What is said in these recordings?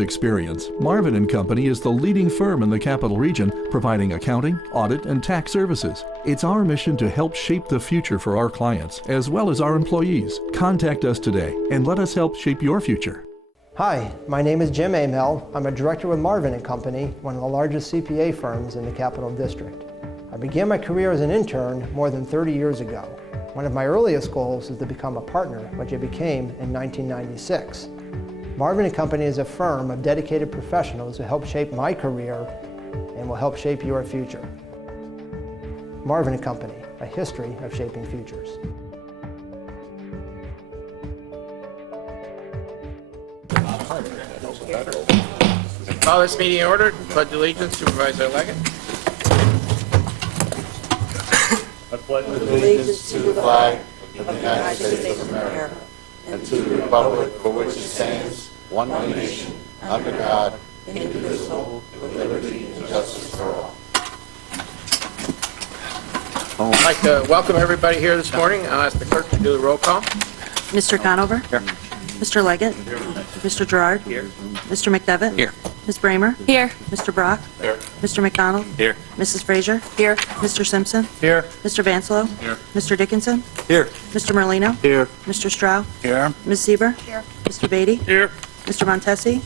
Experience, Marvin & Company is the leading firm in the Capital Region, providing accounting, audit, and tax services. It's our mission to help shape the future for our clients, as well as our employees. Contact us today and let us help shape your future. Hi, my name is Jim Amell. I'm a director with Marvin & Company, one of the largest CPA firms in the Capital District. I began my career as an intern more than 30 years ago. One of my earliest goals is to become a partner, which I became in 1996. Marvin & Company is a firm of dedicated professionals who help shape my career and will help shape your future. Marvin & Company, a history of shaping futures. Call this meeting in order. Pledge allegiance, Supervisor Leggett. I pledge allegiance to the flag of the United States of America and to the republic for which it stands, one nation, under God, indivisible, with liberty and justice for all. I'd like to welcome everybody here this morning. I'll ask the clerk to do the roll call. Mr. Conover? Here. Mr. Leggett? Here. Mr. Gerard? Here. Mr. McDevitt? Here. Ms. Bramer? Here. Mr. Brock? Here. Mr. McDonald? Here. Mrs. Frazier? Here. Mr. Simpson? Here. Mr. Vanslow? Here. Mr. Dickinson? Here. Mr. Merlino? Here. Mr. Stroud? Here. Ms. Sieber? Here. Mr. Beatty? Here. Mr. Montesi?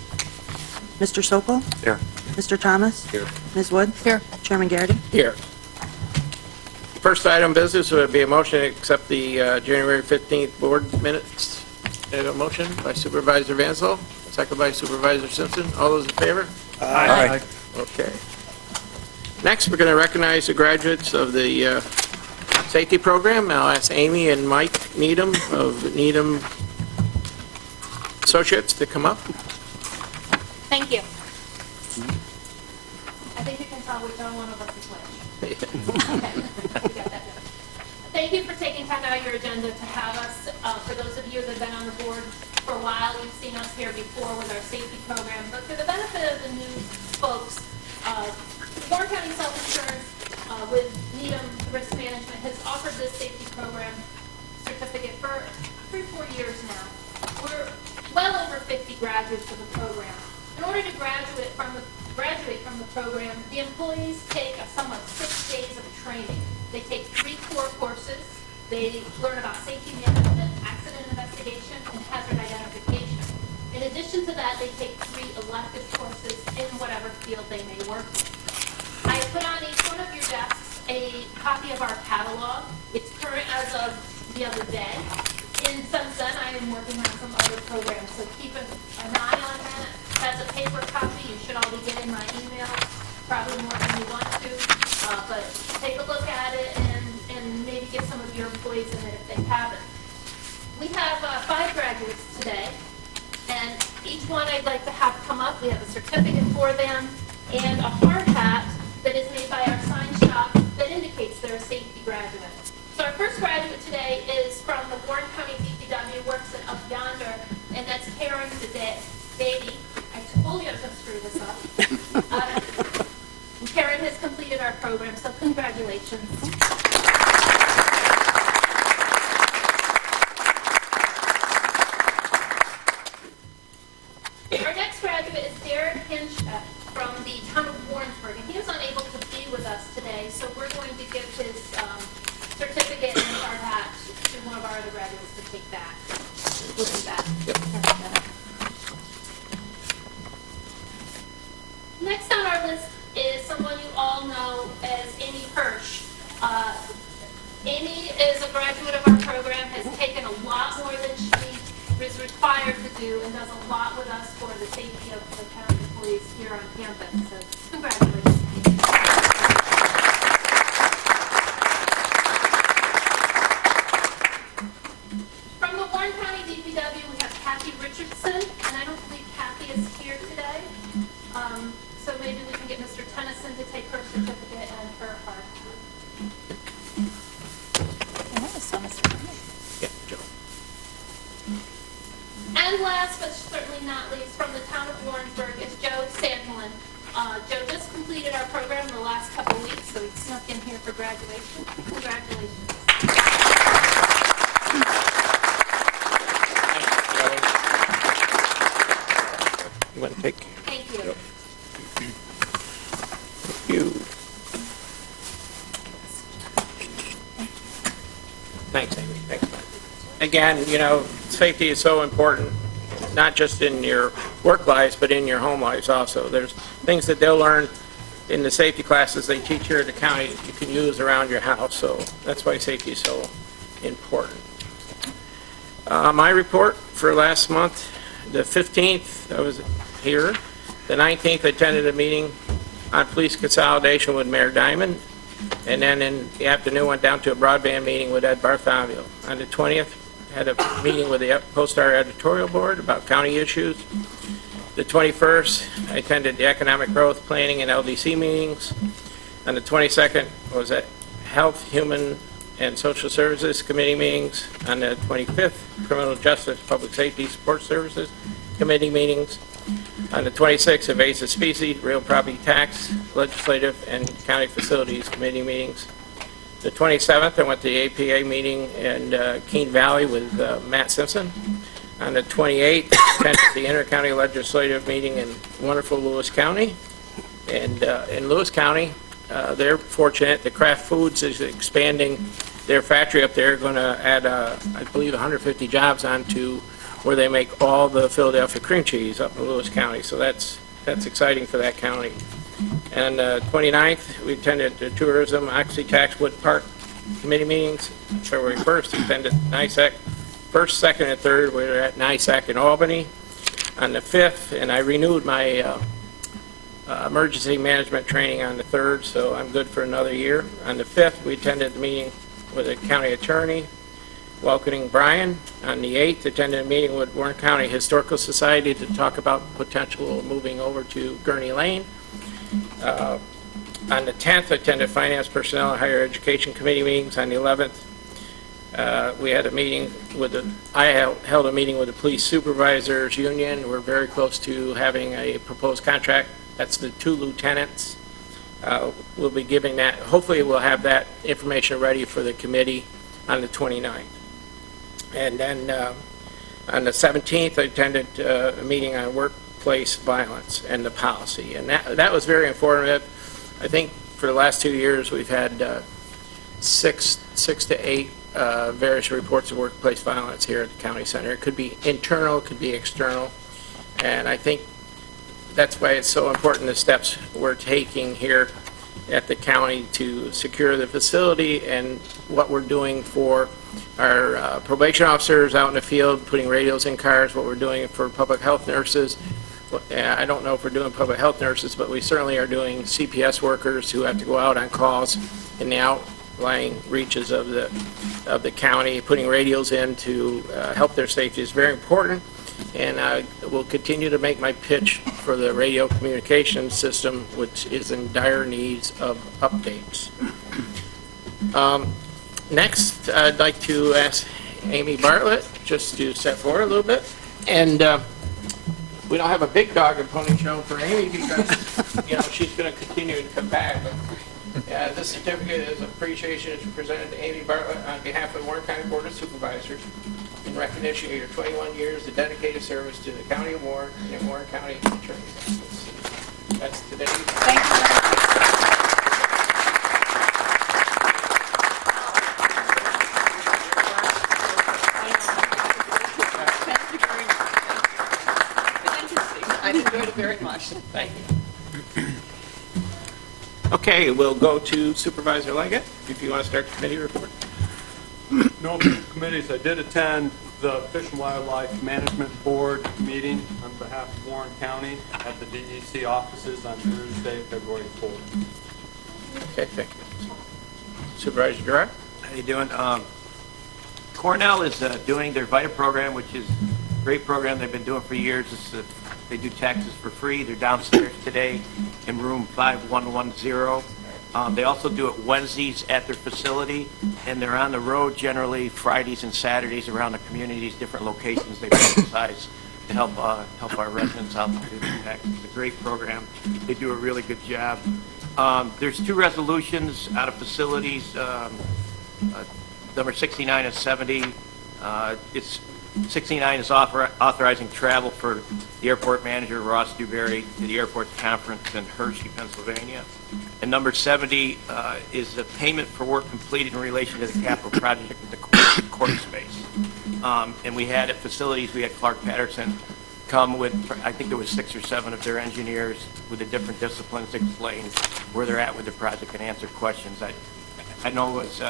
Mr. Sokol? Here. Mr. Thomas? Here. Ms. Wood? Here. Chairman Garrity? Here. First item of business would be a motion to accept the January 15th board minutes. I have a motion by Supervisor Vanslow, second by Supervisor Simpson. All those in favor? Aye. Okay. Next, we're going to recognize the graduates of the safety program. I'll ask Amy and Mike Needham of Needham Associates to come up. Thank you. I think you can tell which one of us is which. Okay. We got that done. Thank you for taking time out of your agenda to have us. For those of you that have been on the board for a while, you've seen us here before with our safety program. But for the benefit of the new folks, Warren County Self-Insurance with Needham Risk Management has offered this safety program certificate for 3-4 years now. We're well over 50 graduates of the program. In order to graduate from the program, the employees take a sum of 6 days of training. They take 3 core courses. They learn about safety management, accident investigation, and hazard identification. In addition to that, they take 3 elective courses in whatever field they may work in. I put on each one of your desks a copy of our catalog. It's current as of the other day. And since then, I am working on some other programs, so keep an eye on that. That's a paper copy. You should all be getting my email, probably more than you want to. But take a look at it and maybe get some of your employees in it if they haven't. We have 5 graduates today, and each one I'd like to have come up. We have a certificate for them and a hard hat that is made by our sign shop that indicates they're a safety graduate. So our first graduate today is from the Warren County DPW, works at Up Yonder, and that's Karen Baby. I told you I was going to screw this up. Karen has completed our program, so congratulations. Our next graduate is Derek Hinch from the town of Warrensburg, and he was unable to be with us today, so we're going to give his certificate and hard hat to one of our other graduates to take back. We'll do that. Yep. Next on our list is someone you all know as Amy Hirsch. Amy is a graduate of our program, has taken a lot more than she is required to do, and does a lot with us for the safety of the town employees here on campus. So congratulations. From the Warren County DPW, we have Kathy Richardson, and I don't believe Kathy is here today. So maybe we can get Mr. Tennyson to take her certificate and her hard hat. Yeah, Joe. And last but certainly not least, from the town of Warrensburg is Joe Sandlin. Joe just completed our program in the last couple of weeks, so he snuck in here for graduation. Congratulations. You want to take Thank you. You. Thanks, Amy. Thanks, Mike. Again, you know, safety is so important, not just in your work lives, but in your home lives also. There's things that they'll learn in the safety classes they teach here at the county you can use around your house, so that's why safety is so important. My report for last month, the 15th, I was here. The 19th, I attended a meeting on police consolidation with Mayor Diamond, and then in the afternoon went down to a broadband meeting with Ed Bartholomew. On the 20th, had a meeting with the Post-Star editorial board about county issues. The 21st, I attended the economic growth planning and LDC meetings. On the 22nd was at Health, Human, and Social Services Committee meetings. On the 25th, Criminal Justice, Public Safety, Support Services Committee meetings. On the 26th, Invasive Species, Real Property Tax, Legislative, and County Facilities Committee meetings. The 27th, I went to the APA meeting in Keene Valley with Matt Simpson. On the 28th, attended the Inter-County Legislative meeting in wonderful Lewis County. And in Lewis County, they're fortunate that Kraft Foods is expanding their factory up there, going to add, I believe, 150 jobs onto where they make all the Philadelphia cream cheese up in Lewis County. So that's exciting for that county. And 29th, we attended the Tourism, Oxy Tax, Wood Park Committee meetings. February 1st, attended NISAC. First, second, and third, we were at NISAC in Albany. On the 5th, and I renewed my emergency management training on the 3rd, so I'm good for another year. On the 5th, we attended the meeting with the county attorney, welcoming Brian. On the 8th, attended a meeting with Warren County Historical Society to talk about potential moving over to Gurney Lane. On the 10th, I attended Finance, Personnel, and Higher Education Committee meetings. On the 11th, we had a meeting with I held a meeting with the Police Supervisors Union. We're very close to having a proposed contract. That's the 2 lieutenants. We'll be giving that, hopefully we'll have that information ready for the committee on the 29th. And then on the 17th, I attended a meeting on workplace violence and the policy. And that was very informative. I think for the last 2 years, we've had six to eight various reports of workplace violence here at the county center. It could be internal, it could be external. And I think that's why it's so important the steps we're taking here at the county to secure the facility and what we're doing for our probation officers out in the field, putting radios in cars, what we're doing for public health nurses. I don't know if we're doing public health nurses, but we certainly are doing CPS workers who have to go out on calls in the outlying reaches of the county. Putting radios in to help their safety is very important. And I will continue to make my pitch for the radio communication system, which is in dire needs of updates. Next, I'd like to ask Amy Bartlett just to step forward a little bit. And we don't have a big dog and pony show for Amy because, you know, she's going to continue to come back. But this certificate is appreciation is presented to Amy Bartlett on behalf of the Warren County Board of Supervisors in recognition of your 21 years of dedicated service to the County of Warren and Warren County Attorney's Office. That's today. Thank you. I enjoyed it very much. Thank you. Okay, we'll go to Supervisor Leggett, if you want to start the committee report. No committees. I did attend the Fish and Wildlife Management Board meeting on behalf of Warren County at the DEC offices on Thursday, February 4th. Okay, thank you. Supervisor Gerard? How you doing? Cornell is doing their VITA program, which is a great program they've been doing for years. They do taxes for free. They're downstairs today in room 5110. They also do it Wednesdays at their facility, and they're on the road generally Fridays and Saturdays around the communities, different locations they publicize to help our residents out to do their taxes. It's a great program. They do a really good job. There's 2 resolutions out of facilities, number 69 and 70. It's 69 is authorizing travel for the airport manager, Ross Dewberry, to the airport conference in Hershey, Pennsylvania. And number 70 is a payment for work completed in relation to the capital project at the court space. And we had at facilities, we had Clark Patterson come with, I think there was 6 or 7 of their engineers with the different disciplines, explain where they're at with the project and answer questions. I know it was,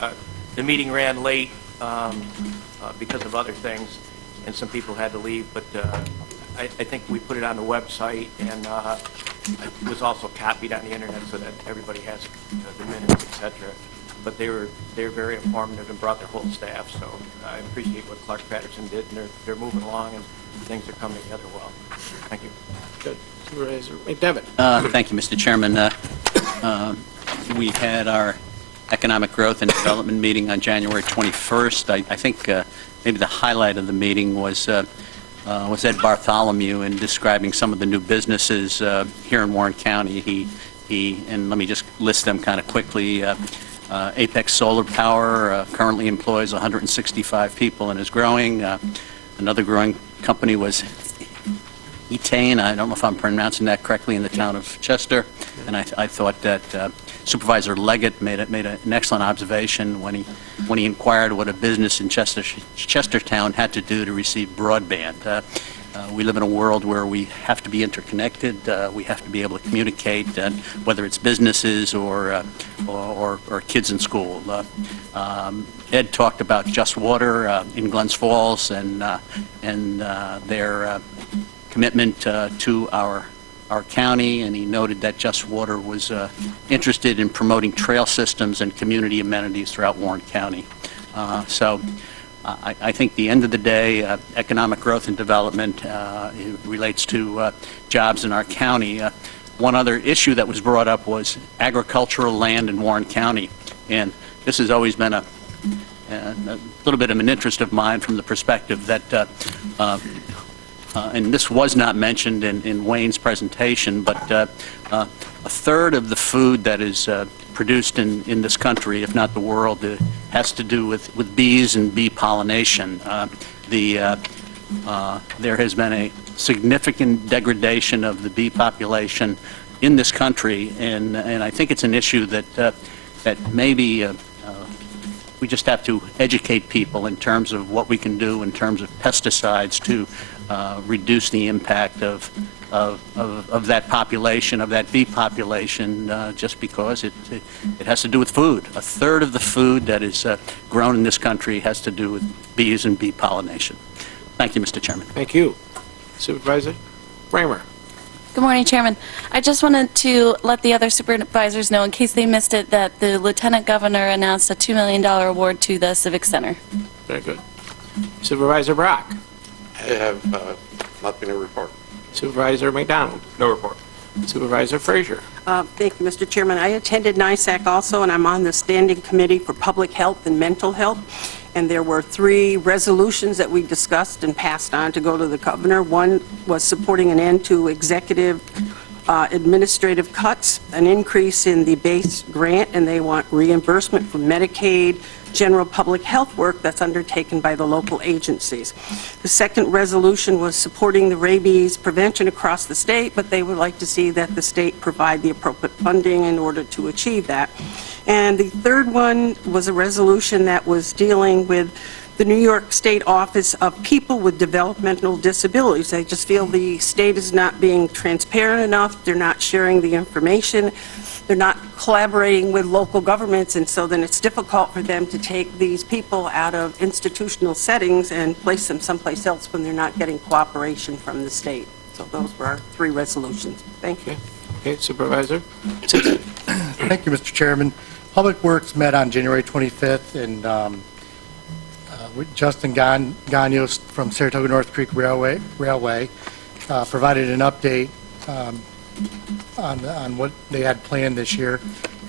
the meeting ran late because of other things, and some people had to leave, but I think we put it on the website, and it was also copied on the internet so that everybody has the minutes, etc. But they were very informative and brought their whole staff, so I appreciate what Clark Patterson did, and they're moving along, and things are coming together well. Thank you. Good. Supervisor McDevitt. Thank you, Mr. Chairman. We had our Economic Growth and Development meeting on January 21st. I think maybe the highlight of the meeting was Ed Bartholomew in describing some of the new businesses here in Warren County. And let me just list them kind of quickly. Apex Solar Power currently employs 165 people and is growing. Another growing company was Etain, I don't know if I'm pronouncing that correctly, in the town of Chester. And I thought that Supervisor Leggett made an excellent observation when he inquired what a business in Chestertown had to do to receive broadband. We live in a world where we have to be interconnected. We have to be able to communicate, whether it's businesses or kids in school. Ed talked about Just Water in Glens Falls and their commitment to our county, and he noted that Just Water was interested in promoting trail systems and community amenities throughout Warren County. So I think the end of the day, economic growth and development relates to jobs in our county. One other issue that was brought up was agricultural land in Warren County, and this has always been a little bit of an interest of mine from the perspective that and this was not mentioned in Wayne's presentation, but a third of the food that is produced in this country, if not the world, has to do with bees and bee pollination. There has been a significant degradation of the bee population in this country, and I think it's an issue that maybe we just have to educate people in terms of what we can do in terms of pesticides to reduce the impact of that population, of that bee population, just because it has to do with food. A third of the food that is grown in this country has to do with bees and bee pollination. Thank you, Mr. Chairman. Thank you. Supervisor Bramer. Good morning, Chairman. I just wanted to let the other supervisors know, in case they missed it, that the Lieutenant Governor announced a $2 million award to the Civic Center. Very good. Supervisor Brock. I have nothing to report. Supervisor McDonald. No report. Supervisor Frazier. Thank you, Mr. Chairman. I attended NISAC also, and I'm on the Standing Committee for Public Health and Mental Health. And there were 3 resolutions that we discussed and passed on to go to the governor. One was supporting an end to executive administrative cuts, an increase in the base grant, and they want reimbursement for Medicaid, general public health work that's undertaken by the local agencies. The second resolution was supporting the rabies prevention across the state, but they would like to see that the state provide the appropriate funding in order to achieve that. And the third one was a resolution that was dealing with the New York State Office of People with Developmental Disabilities. They just feel the state is not being transparent enough, they're not sharing the information, they're not collaborating with local governments, and so then it's difficult for them to take these people out of institutional settings and place them someplace else when they're not getting cooperation from the state. So those were our 3 resolutions. Thank you. Okay, Supervisor Simpson. Thank you, Mr. Chairman. Public Works met on January 25th, and with Justin Gagnos from Saratoga North Creek Railway provided an update on what they had planned this year.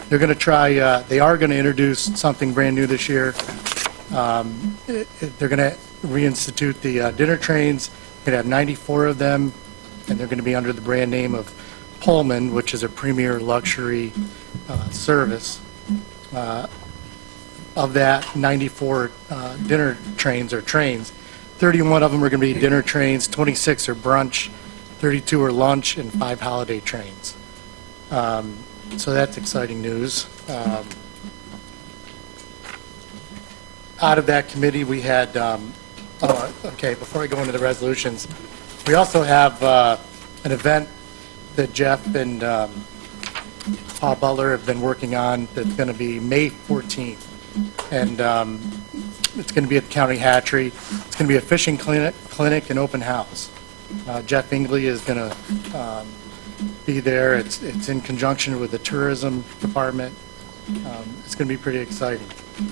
They're going to try, they are going to introduce something brand new this year. They're going to reinstitute the dinner trains. They're going to have 94 of them, and they're going to be under the brand name of Pullman, which is a premier luxury service. Of that 94 dinner trains or trains, 31 of them are going to be dinner trains, 26 are brunch, 32 are lunch, and 5 holiday trains. So that's exciting news. Out of that committee, we had, okay, before I go into the resolutions, we also have an event that Jeff and Paul Butler have been working on that's going to be May 14th. And it's going to be at the county hatchery. It's going to be a fishing clinic and open house. Jeff Ingley is going to be there. It's in conjunction with the tourism department. It's going to be pretty exciting.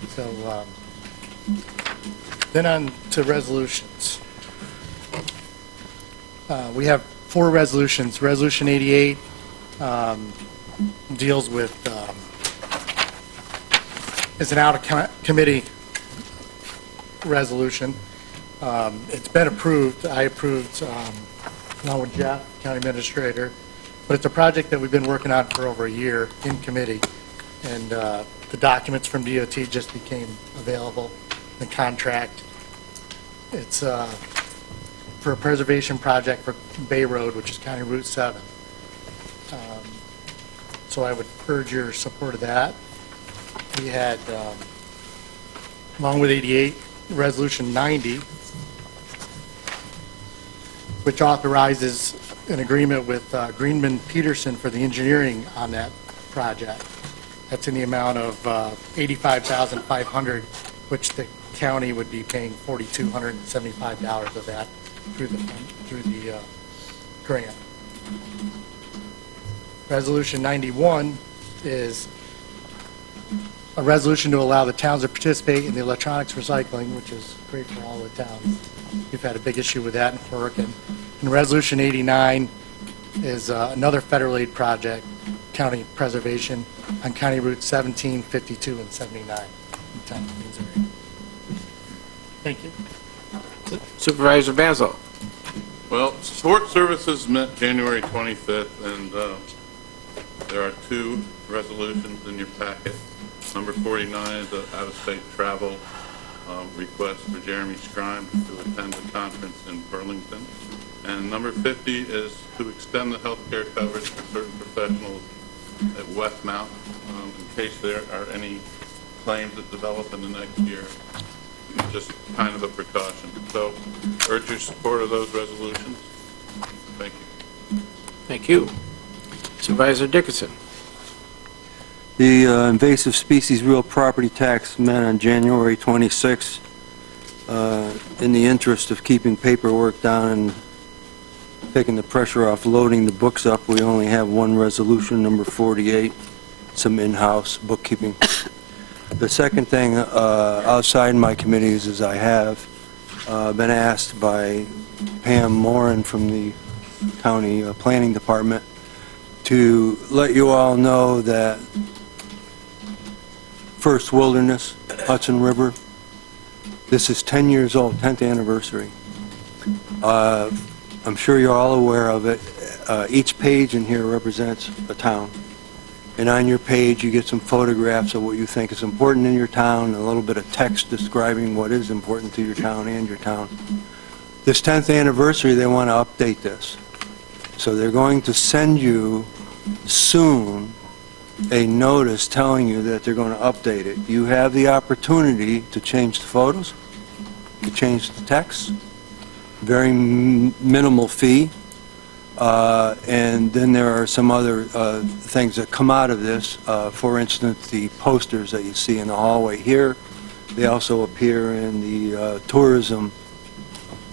So then on to resolutions. We have 4 resolutions. Resolution 88 deals with, is an out-of-committee resolution. It's been approved. I approved along with Jeff, County Administrator. But it's a project that we've been working on for over a year in committee. And the documents from DOT just became available, the contract. It's for a preservation project for Bay Road, which is County Route 7. So I would urge your support of that. We had, along with 88, Resolution 90, which authorizes an agreement with Greenman Peterson for the engineering on that project. That's in the amount of $85,500, which the county would be paying $4,275 of that through the grant. Resolution 91 is a resolution to allow the towns to participate in the electronics recycling, which is great for all the towns. We've had a big issue with that in Corrigan. And Resolution 89 is another federal aid project, county preservation, on County Route 17, 52, and 79 in town of Missouri. Thank you. Supervisor Basil. Well, Sport Services met January 25th, and there are 2 resolutions in your packet. Number 49 is an out-of-state travel request for Jeremy Scrime to attend a conference in Burlington. And number 50 is to extend the health care coverage for certain professionals at Westmount in case there are any claims that develop in the next year. Just kind of a precaution. So urge your support of those resolutions. Thank you. Thank you. Supervisor Dickinson. The invasive species real property tax met on January 26. In the interest of keeping paperwork down and taking the pressure off loading the books up, we only have 1 resolution, number 48, some in-house bookkeeping. The second thing outside my committees is I have been asked by Pam Moran from the county planning department to let you all know that First Wilderness, Hudson River, this is 10 years old, 10th anniversary. I'm sure you're all aware of it. Each page in here represents a town. And on your page, you get some photographs of what you think is important in your town, and a little bit of text describing what is important to your town and your town. This 10th anniversary, they want to update this. So they're going to send you soon a notice telling you that they're going to update it. You have the opportunity to change the photos, to change the text, very minimal fee. And then there are some other things that come out of this. For instance, the posters that you see in the hallway here, they also appear in the tourism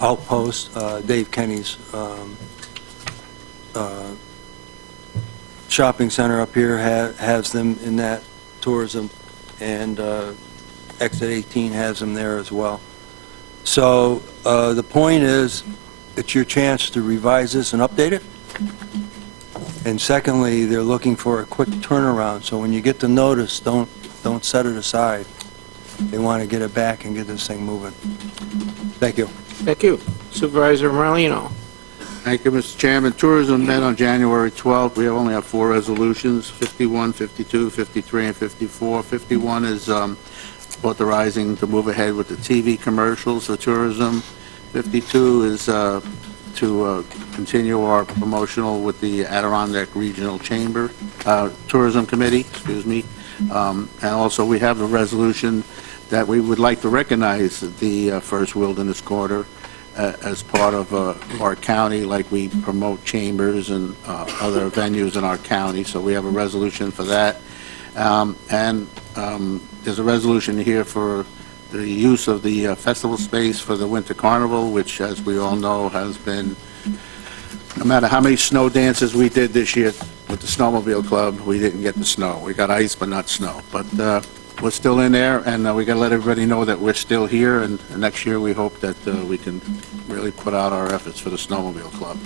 outpost. Dave Kenny's shopping center up here has them in that tourism, and Exit 18 has them there as well. So the point is, it's your chance to revise this and update it. And secondly, they're looking for a quick turnaround. So when you get the notice, don't set it aside. They want to get it back and get this thing moving. Thank you. Thank you. Supervisor Marlino. Thank you, Mr. Chairman. Tourism met on January 12th. We only have 4 resolutions, 51, 52, 53, and 54. 51 is authorizing to move ahead with the TV commercials for tourism. 52 is to continue our promotional with the Adirondack Regional Chamber, Tourism Committee, excuse me. And also, we have a resolution that we would like to recognize the first Wilderness Quarter as part of our county, like we promote chambers and other venues in our county. So we have a resolution for that. And there's a resolution here for the use of the festival space for the Winter Carnival, which, as we all know, has been, no matter how many snow dances we did this year with the Snowmobile Club, we didn't get the snow. We got ice, but not snow. But we're still in there, and we got to let everybody know that we're still here, and next year we hope that we can really put out our efforts for the Snowmobile Club.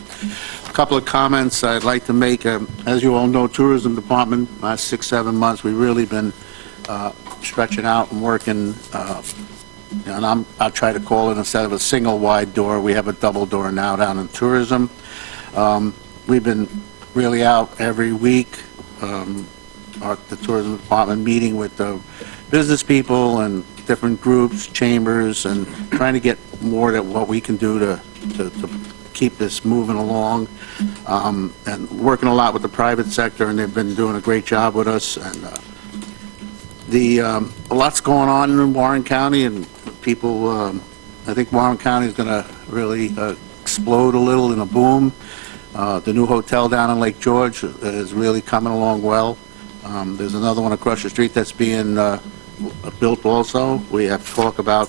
A couple of comments I'd like to make. As you all know, Tourism Department, last 6-7 months, we've really been stretching out and working, and I'll try to call it, instead of a single wide door, we have a double door now down in tourism. We've been really out every week, the Tourism Department meeting with the business people and different groups, chambers, and trying to get more to what we can do to keep this moving along, and working a lot with the private sector, and they've been doing a great job with us. And a lot's going on in Warren County, and people, I think Warren County is going to really explode a little in a boom. The new hotel down in Lake George is really coming along well. There's another one across the street that's being built also. We have talk about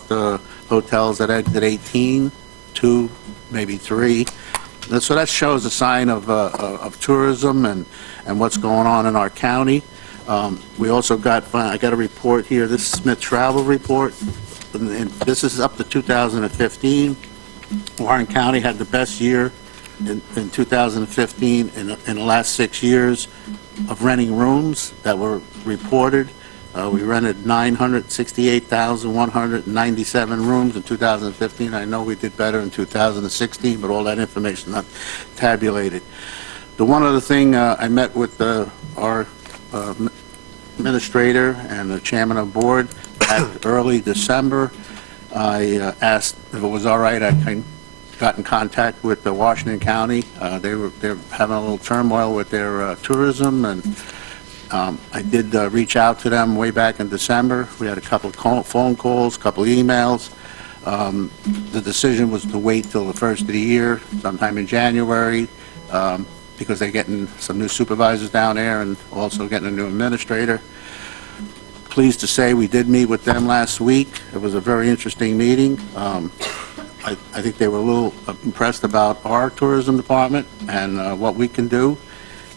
hotels at exit 18, 2, maybe 3. So that shows a sign of tourism and what's going on in our county. We also I got a report here, this is Smith Travel Report, and this is up to 2015. Warren County had the best year in 2015 in the last 6 years of renting rooms that were reported. We rented 968,197 rooms in 2015. I know we did better in 2016, but all that information not tabulated. The one other thing, I met with our administrator and the chairman of board at early December. I asked if it was all right. I got in contact with the Washington County. They're having a little turmoil with their tourism, and I did reach out to them way back in December. We had a couple of phone calls, a couple of emails. The decision was to wait till the first of the year, sometime in January, because they're getting some new supervisors down there and also getting a new administrator. Pleased to say we did meet with them last week. It was a very interesting meeting. I think they were a little impressed about our tourism department and what we can do.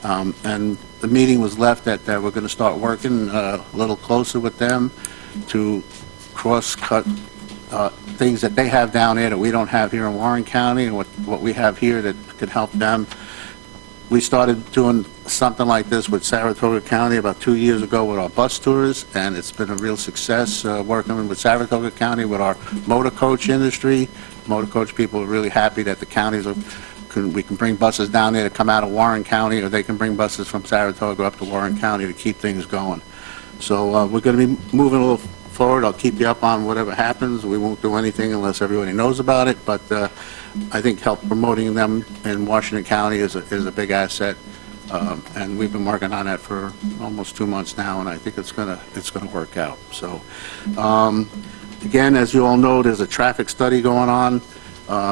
And the meeting was left that we're going to start working a little closer with them to cross-cut things that they have down there that we don't have here in Warren County, and what we have here that could help them. We started doing something like this with Saratoga County about 2 years ago with our bus tours, and it's been a real success working with Saratoga County with our motor coach industry. Motor coach people are really happy that the counties we can bring buses down there to come out of Warren County, or they can bring buses from Saratoga up to Warren County to keep things going. So we're going to be moving a little forward. I'll keep you up on whatever happens. We won't do anything unless everybody knows about it, but I think help promoting them in Washington County is a big asset, and we've been working on that for almost 2 months now, and I think it's gonna work out. So again, as you all know, there's a traffic study going on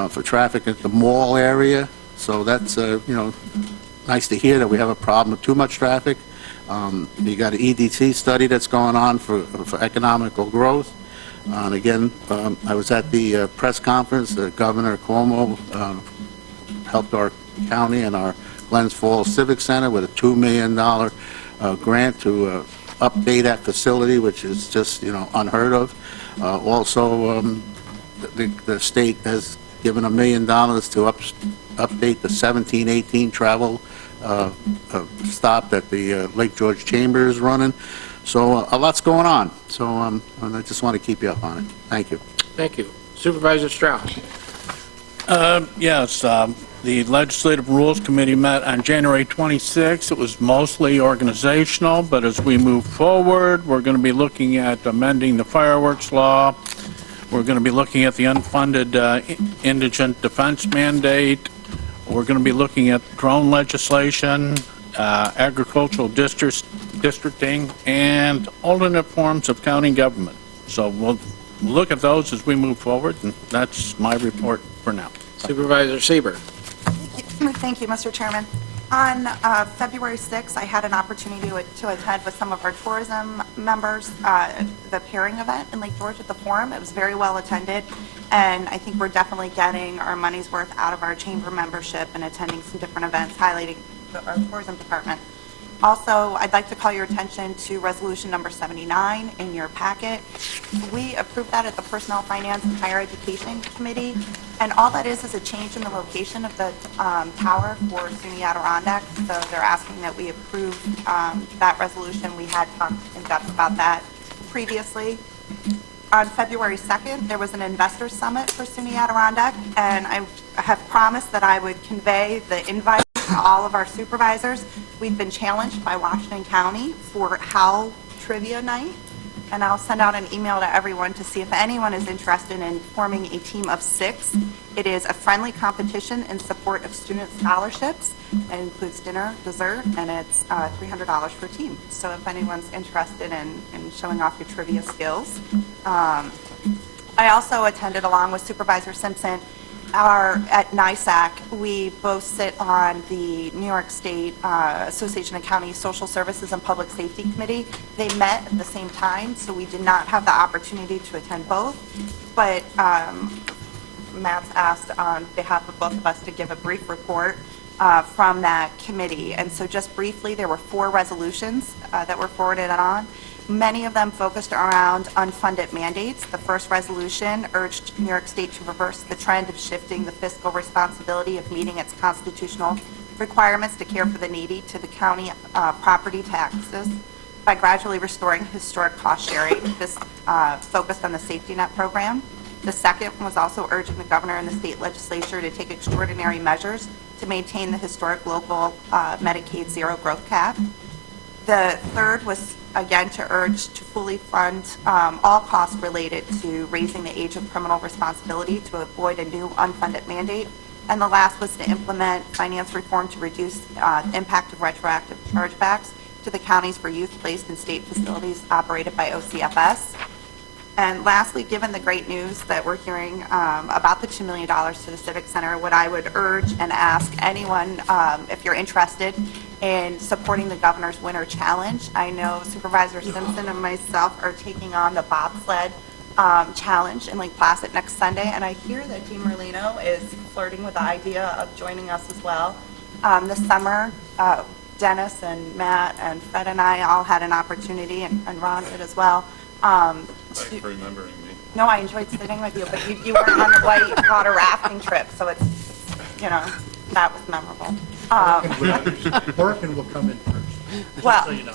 for traffic at the mall area. So that's nice to hear that we have a problem with too much traffic. You got an EDC study that's going on for economical growth. And again, I was at the press conference. Governor Cuomo helped our county and our Glens Falls Civic Center with a $2 million grant to update that facility, which is just unheard of. Also, the state has given $1 million to update the 1718 travel stop that the Lake George Chamber is running. So a lot's going on. So and I just want to keep you up on it. Thank you. Thank you. Supervisor Strauss. Yes, the Legislative Rules Committee met on January 26th. It was mostly organizational, but as we move forward, we're going to be looking at amending the fireworks law. We're going to be looking at the unfunded indigent defense mandate. We're going to be looking at drone legislation, agricultural districting, and alternate forms of county government. So we'll look at those as we move forward, and that's my report for now. Supervisor Sieber. Thank you, Mr. Chairman. On February 6th, I had an opportunity to attend with some of our tourism members the pairing event in Lake George at the Forum. It was very well attended, and I think we're definitely getting our money's worth out of our chamber membership and attending some different events highlighting our tourism department. Also, I'd like to call your attention to resolution number 79 in your packet. We approved that at the Personnel, Finance, and Higher Education Committee, and all that is a change in the location of the tower for SUNY Adirondack. So they're asking that we approve that resolution. We had talked in depth about that previously. On February 2nd, there was an investor summit for SUNY Adirondack, and I have promised that I would convey the invite to all of our supervisors. We've been challenged by Washington County for HOWL Trivia Night, and I'll send out an email to everyone to see if anyone is interested in forming a team of 6. It is a friendly competition in support of student scholarships. It includes dinner, dessert, and it's $300 per team. So if anyone's interested in showing off your trivia skills. I also attended, along with Supervisor Simpson, at NISAC, we both sit on the New York State Association of County Social Services and Public Safety Committee. They met at the same time, so we did not have the opportunity to attend both. But Matt's asked on behalf of both of us to give a brief report from that committee. And so just briefly, there were 4 resolutions that were forwarded on. Many of them focused around unfunded mandates. The first resolution urged New York State to reverse the trend of shifting the fiscal responsibility of meeting its constitutional requirements to care for the needy to the county property taxes by gradually restoring historic cost sharing. This focused on the safety net program. The second was also urging the governor and the state legislature to take extraordinary measures to maintain the historic local Medicaid zero growth cap. The third was, again, to urge to fully fund all costs related to raising the age of criminal responsibility to avoid a new unfunded mandate. And the last was to implement finance reform to reduce the impact of retroactive chargebacks to the counties for youth placed in state facilities operated by OCFS. And lastly, given the great news that we're hearing about the $2 million to the Civic Center, what I would urge and ask anyone, if you're interested in supporting the Governor's Winter Challenge. I know Supervisor Simpson and myself are taking on the bobsled challenge in Lake Placid next Sunday, and I hear that Dean Merlino is flirting with the idea of joining us as well. This summer, Dennis and Matt and Fred and I all had an opportunity, and Ron did as well. Thanks for remembering me. No, I enjoyed sitting with you, but you weren't on the white water rafting trip, so it's, that was memorable. Working will come in first, Well, so you know.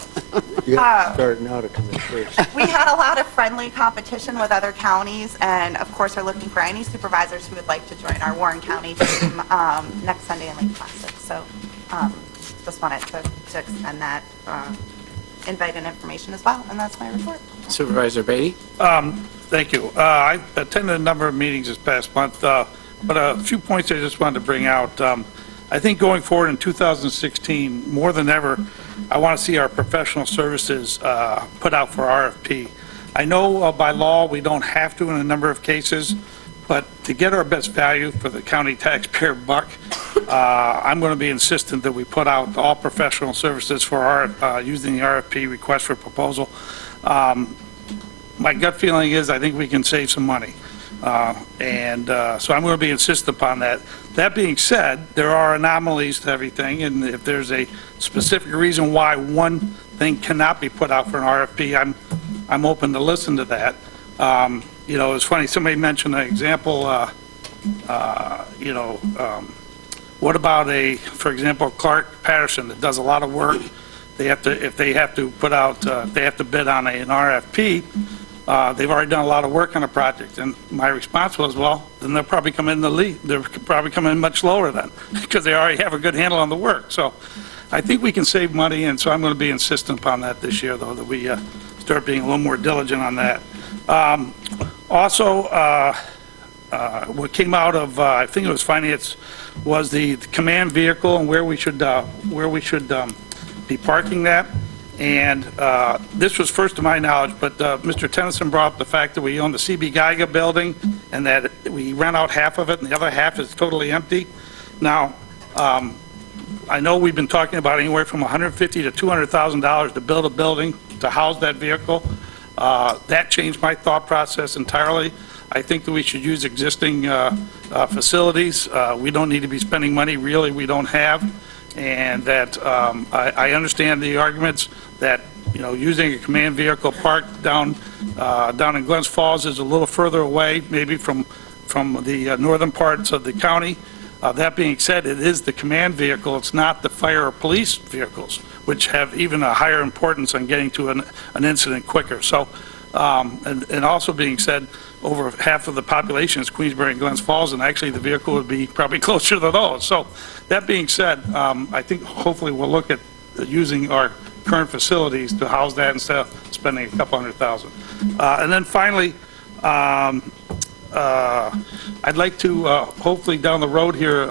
You have to start now to come in first. we had a lot of friendly competition with other counties, and of course are looking for any supervisors who would like to join our Warren County team next Sunday in Lake Placid. So just wanted to extend that invite and information as well, and that's my report. Supervisor Beatty. Thank you. I attended a number of meetings this past month, but a few points I just wanted to bring out. I think going forward in 2016, more than ever, I want to see our professional services put out for RFP. I know by law we don't have to in a number of cases, but to get our best value for the county taxpayer buck, I'm going to be insistent that we put out all professional services for our using the RFP request for proposal. My gut feeling is I think we can save some money. So I'm going to be insistent upon that. That being said, there are anomalies to everything, and if there's a specific reason why one thing cannot be put out for an RFP, I'm open to listen to that. It's funny, somebody mentioned an example, what about for example, Clark Patterson that does a lot of work. If they have to bid on an RFP, they've already done a lot of work on a project. And my response was, well, then they'll probably come in the lead. They'll probably come in much lower then because they already have a good handle on the work. So I think we can save money, and so I'm going to be insistent upon that this year, though, that we start being a little more diligent on that. Also, what came out of, I think it was finance, was the command vehicle and where we should be parking that. And this was first to my knowledge, but Mr. Tennyson brought up the fact that we own the CB Geiger building and that we rent out half of it and the other half is totally empty. Now, I know we've been talking about anywhere from $150,000 to $200,000 to build a building to house that vehicle. That changed my thought process entirely. I think that we should use existing facilities. We don't need to be spending money really we don't have. And that I understand the arguments that, you know, using a command vehicle parked down in Glens Falls is a little further away, maybe from the northern parts of the county. That being said, it is the command vehicle. It's not the fire or police vehicles, which have even a higher importance on getting to an incident quicker. So, and also being said, over half of the population is Queensbury and Glens Falls, and actually the vehicle would be probably closer to those. So that being said, I think hopefully we'll look at using our current facilities to house that instead of spending a couple $100,000. And then finally, I'd like to hopefully down the road here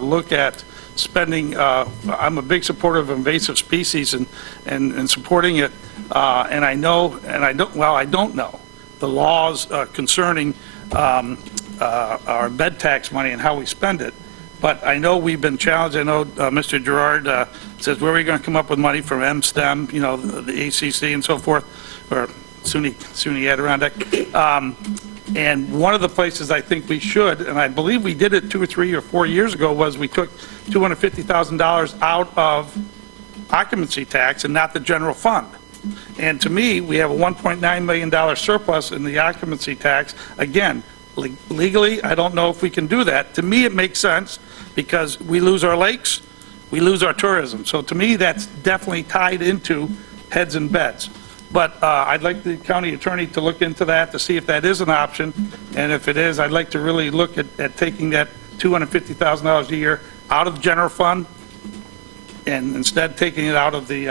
look at spending. I'm a big supporter of invasive species and supporting it. And I don't know the laws concerning our bed tax money and how we spend it. But I know we've been challenged. I know Mr. Gerard says, where are we going to come up with money from MSTEM, you know, the ACC and so forth, or SUNY Adirondack. And one of the places I think we should, and I believe we did it 2 or 3 or 4 years ago, was we took $250,000 out of occupancy tax and not the general fund. And to me, we have a $1.9 million surplus in the occupancy tax. Again, legally, I don't know if we can do that. To me, it makes sense because we lose our lakes, we lose our tourism. So to me, that's definitely tied into heads and beds. But I'd like the county attorney to look into that to see if that is an option. And if it is, I'd like to really look at taking that $250,000 a year out of the general fund and instead taking it out of the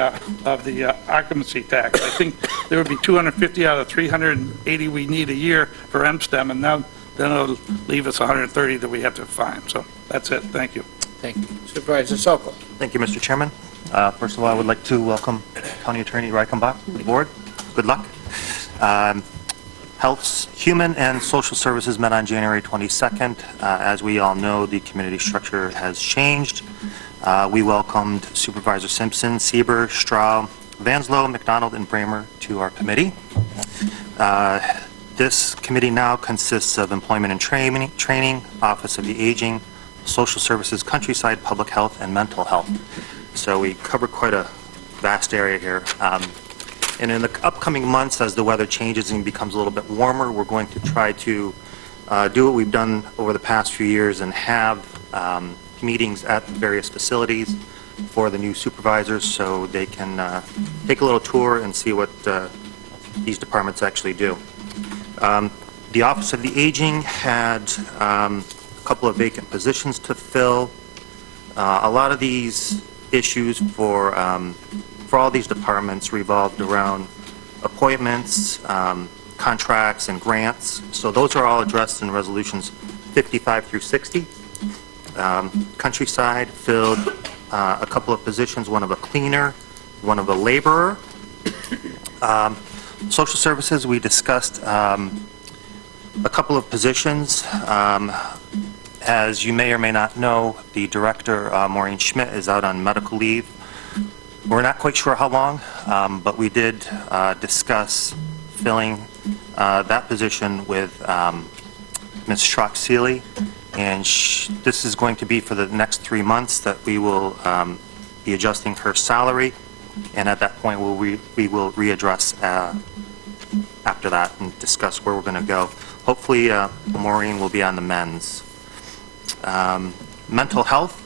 occupancy tax. I think there would be 250 out of 380 we need a year for MSTEM, and then it'll leave us 130 that we have to find. So that's it. Thank you. Thank you. Supervisor Sokol. Thank you, Mr. Chairman. First of all, I would like to welcome County Attorney Reichenbach to the board. Good luck. Health's Human and Social Services met on January 22nd. As we all know, the community structure has changed. We welcomed Supervisor Simpson, Sieber, Straub, Vanslo, McDonald, and Bramer to our committee. This committee now consists of Employment and Training, Office of the Aging, Social Services, Countryside, Public Health, and Mental Health. So we cover quite a vast area here. And in the upcoming months, as the weather changes and becomes a little bit warmer, we're going to try to do what we've done over the past few years and have meetings at various facilities for the new supervisors so they can take a little tour and see what these departments actually do. The Office of the Aging had a couple of vacant positions to fill. A lot of these issues for all these departments revolved around appointments, contracts, and grants. So those are all addressed in resolutions 55 through 60. Countryside filled a couple of positions, one of a cleaner, one of a laborer. Social Services, we discussed a couple of positions. As you may or may not know, the director, Maureen Schmidt, is out on medical leave. We're not quite sure how long, but we did discuss filling that position with Ms. Schrock-Seeley, and this is going to be for the next 3 months that we will be adjusting her salary, and at that point we will readdress after that and discuss where we're going to go. Hopefully Maureen will be on the men's. Mental health,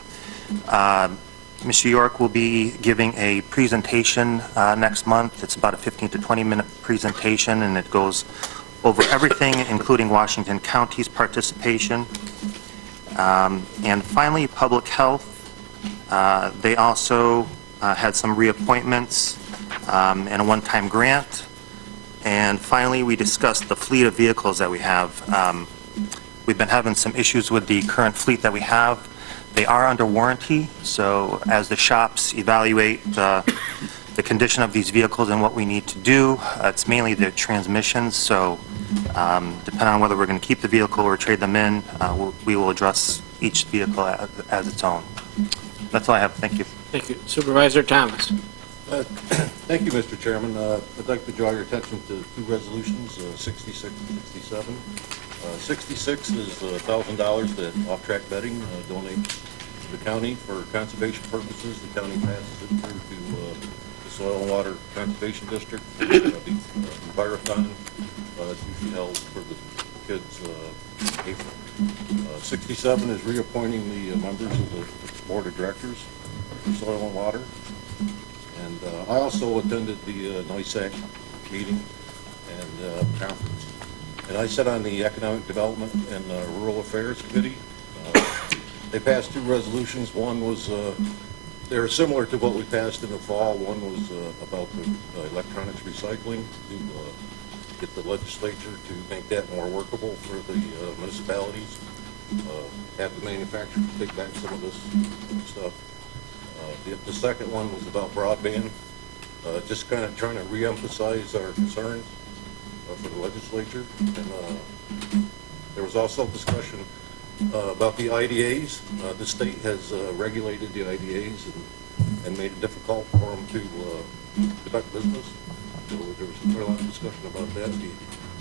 Mr. York will be giving a presentation next month. It's about a 15 to 20 minute presentation, and it goes over everything, including Washington County's participation. And finally, public health. They also had some reappointments and a one-time grant. And finally, we discussed the fleet of vehicles that we have. We've been having some issues with the current fleet that we have. They are under warranty, so as the shops evaluate the condition of these vehicles and what we need to do, it's mainly the transmissions, so depending on whether we're going to keep the vehicle or trade them in, we will address each vehicle as its own. That's all I have. Thank you. Thank you. Supervisor Thomas. Thank you, Mr. Chairman. I'd like to draw your attention to two resolutions, 66 and 67. 66 is $1,000 that off-track bedding donate to the county for conservation purposes. The county passes it through to the Soil and Water Conservation District. The Envirothon is usually held for the kids April. 67 is reappointing the members of the Board of Directors for Soil and Water. And I also attended the NISAC meeting and conference. And I sat on the Economic Development and Rural Affairs Committee. They passed two resolutions. One was, they were similar to what we passed in the fall. One was about the electronics recycling, to get the legislature to make that more workable for the municipalities, have the manufacturers take back some of this stuff. The second one was about broadband, just kind of trying to re-emphasize our concerns for the legislature. And there was also discussion about the IDAs. The state has regulated the IDAs and made it difficult for them to conduct business. So there was quite a lot of discussion about that.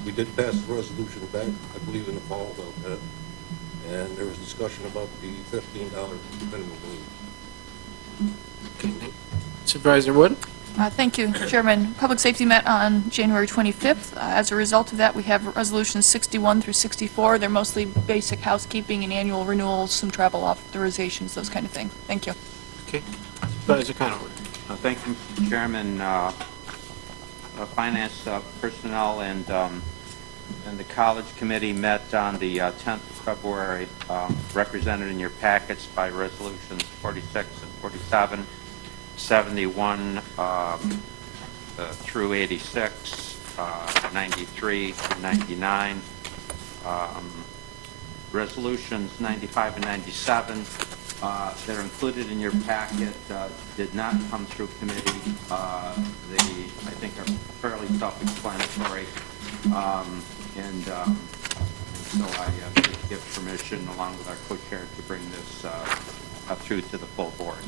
We did pass the resolution back, I believe, in the fall about that. And there was discussion about the $15 minimum wage. Supervisor Wood? Thank you, Chairman. Public Safety met on January 25th. As a result of that, we have resolutions 61 through 64. They're mostly basic housekeeping and annual renewals, some travel authorizations, those kind of things. Thank you. Okay. Supervisor Conover. Thank you, Mr. Chairman. Finance personnel and the College Committee met on the 10th of February, represented in your packets by resolutions 46 and 47. 71 through 86, 93 through 99, resolutions 95 and 97 that are included in your packet did not come through committee. They, I think, are fairly self-explanatory, and so I give permission, along with our co-chair, to bring this through to the full board.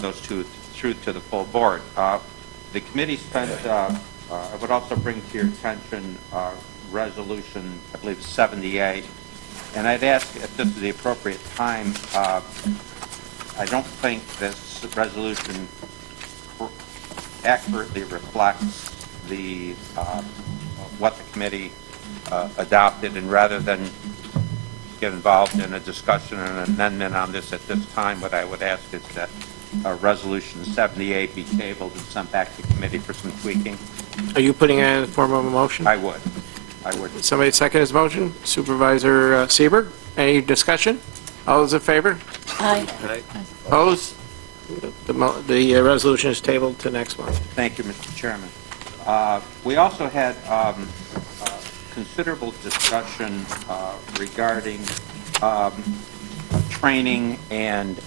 Those two through to the full board. The committee spent, I would also bring to your attention resolution, I believe, 78. And I'd ask if this is the appropriate time. I don't think this resolution accurately reflects the what the committee adopted, and rather than get involved in a discussion and an amendment on this at this time, what I would ask is that resolution 78 be tabled and sent back to committee for some tweaking. Are you putting it in the form of a motion? I would. Somebody second his motion? Supervisor Seaver? Any discussion? All those in favor? Aye. Opposed? The resolution is tabled to next month. Thank you, Mr. Chairman. We also had considerable discussion regarding training and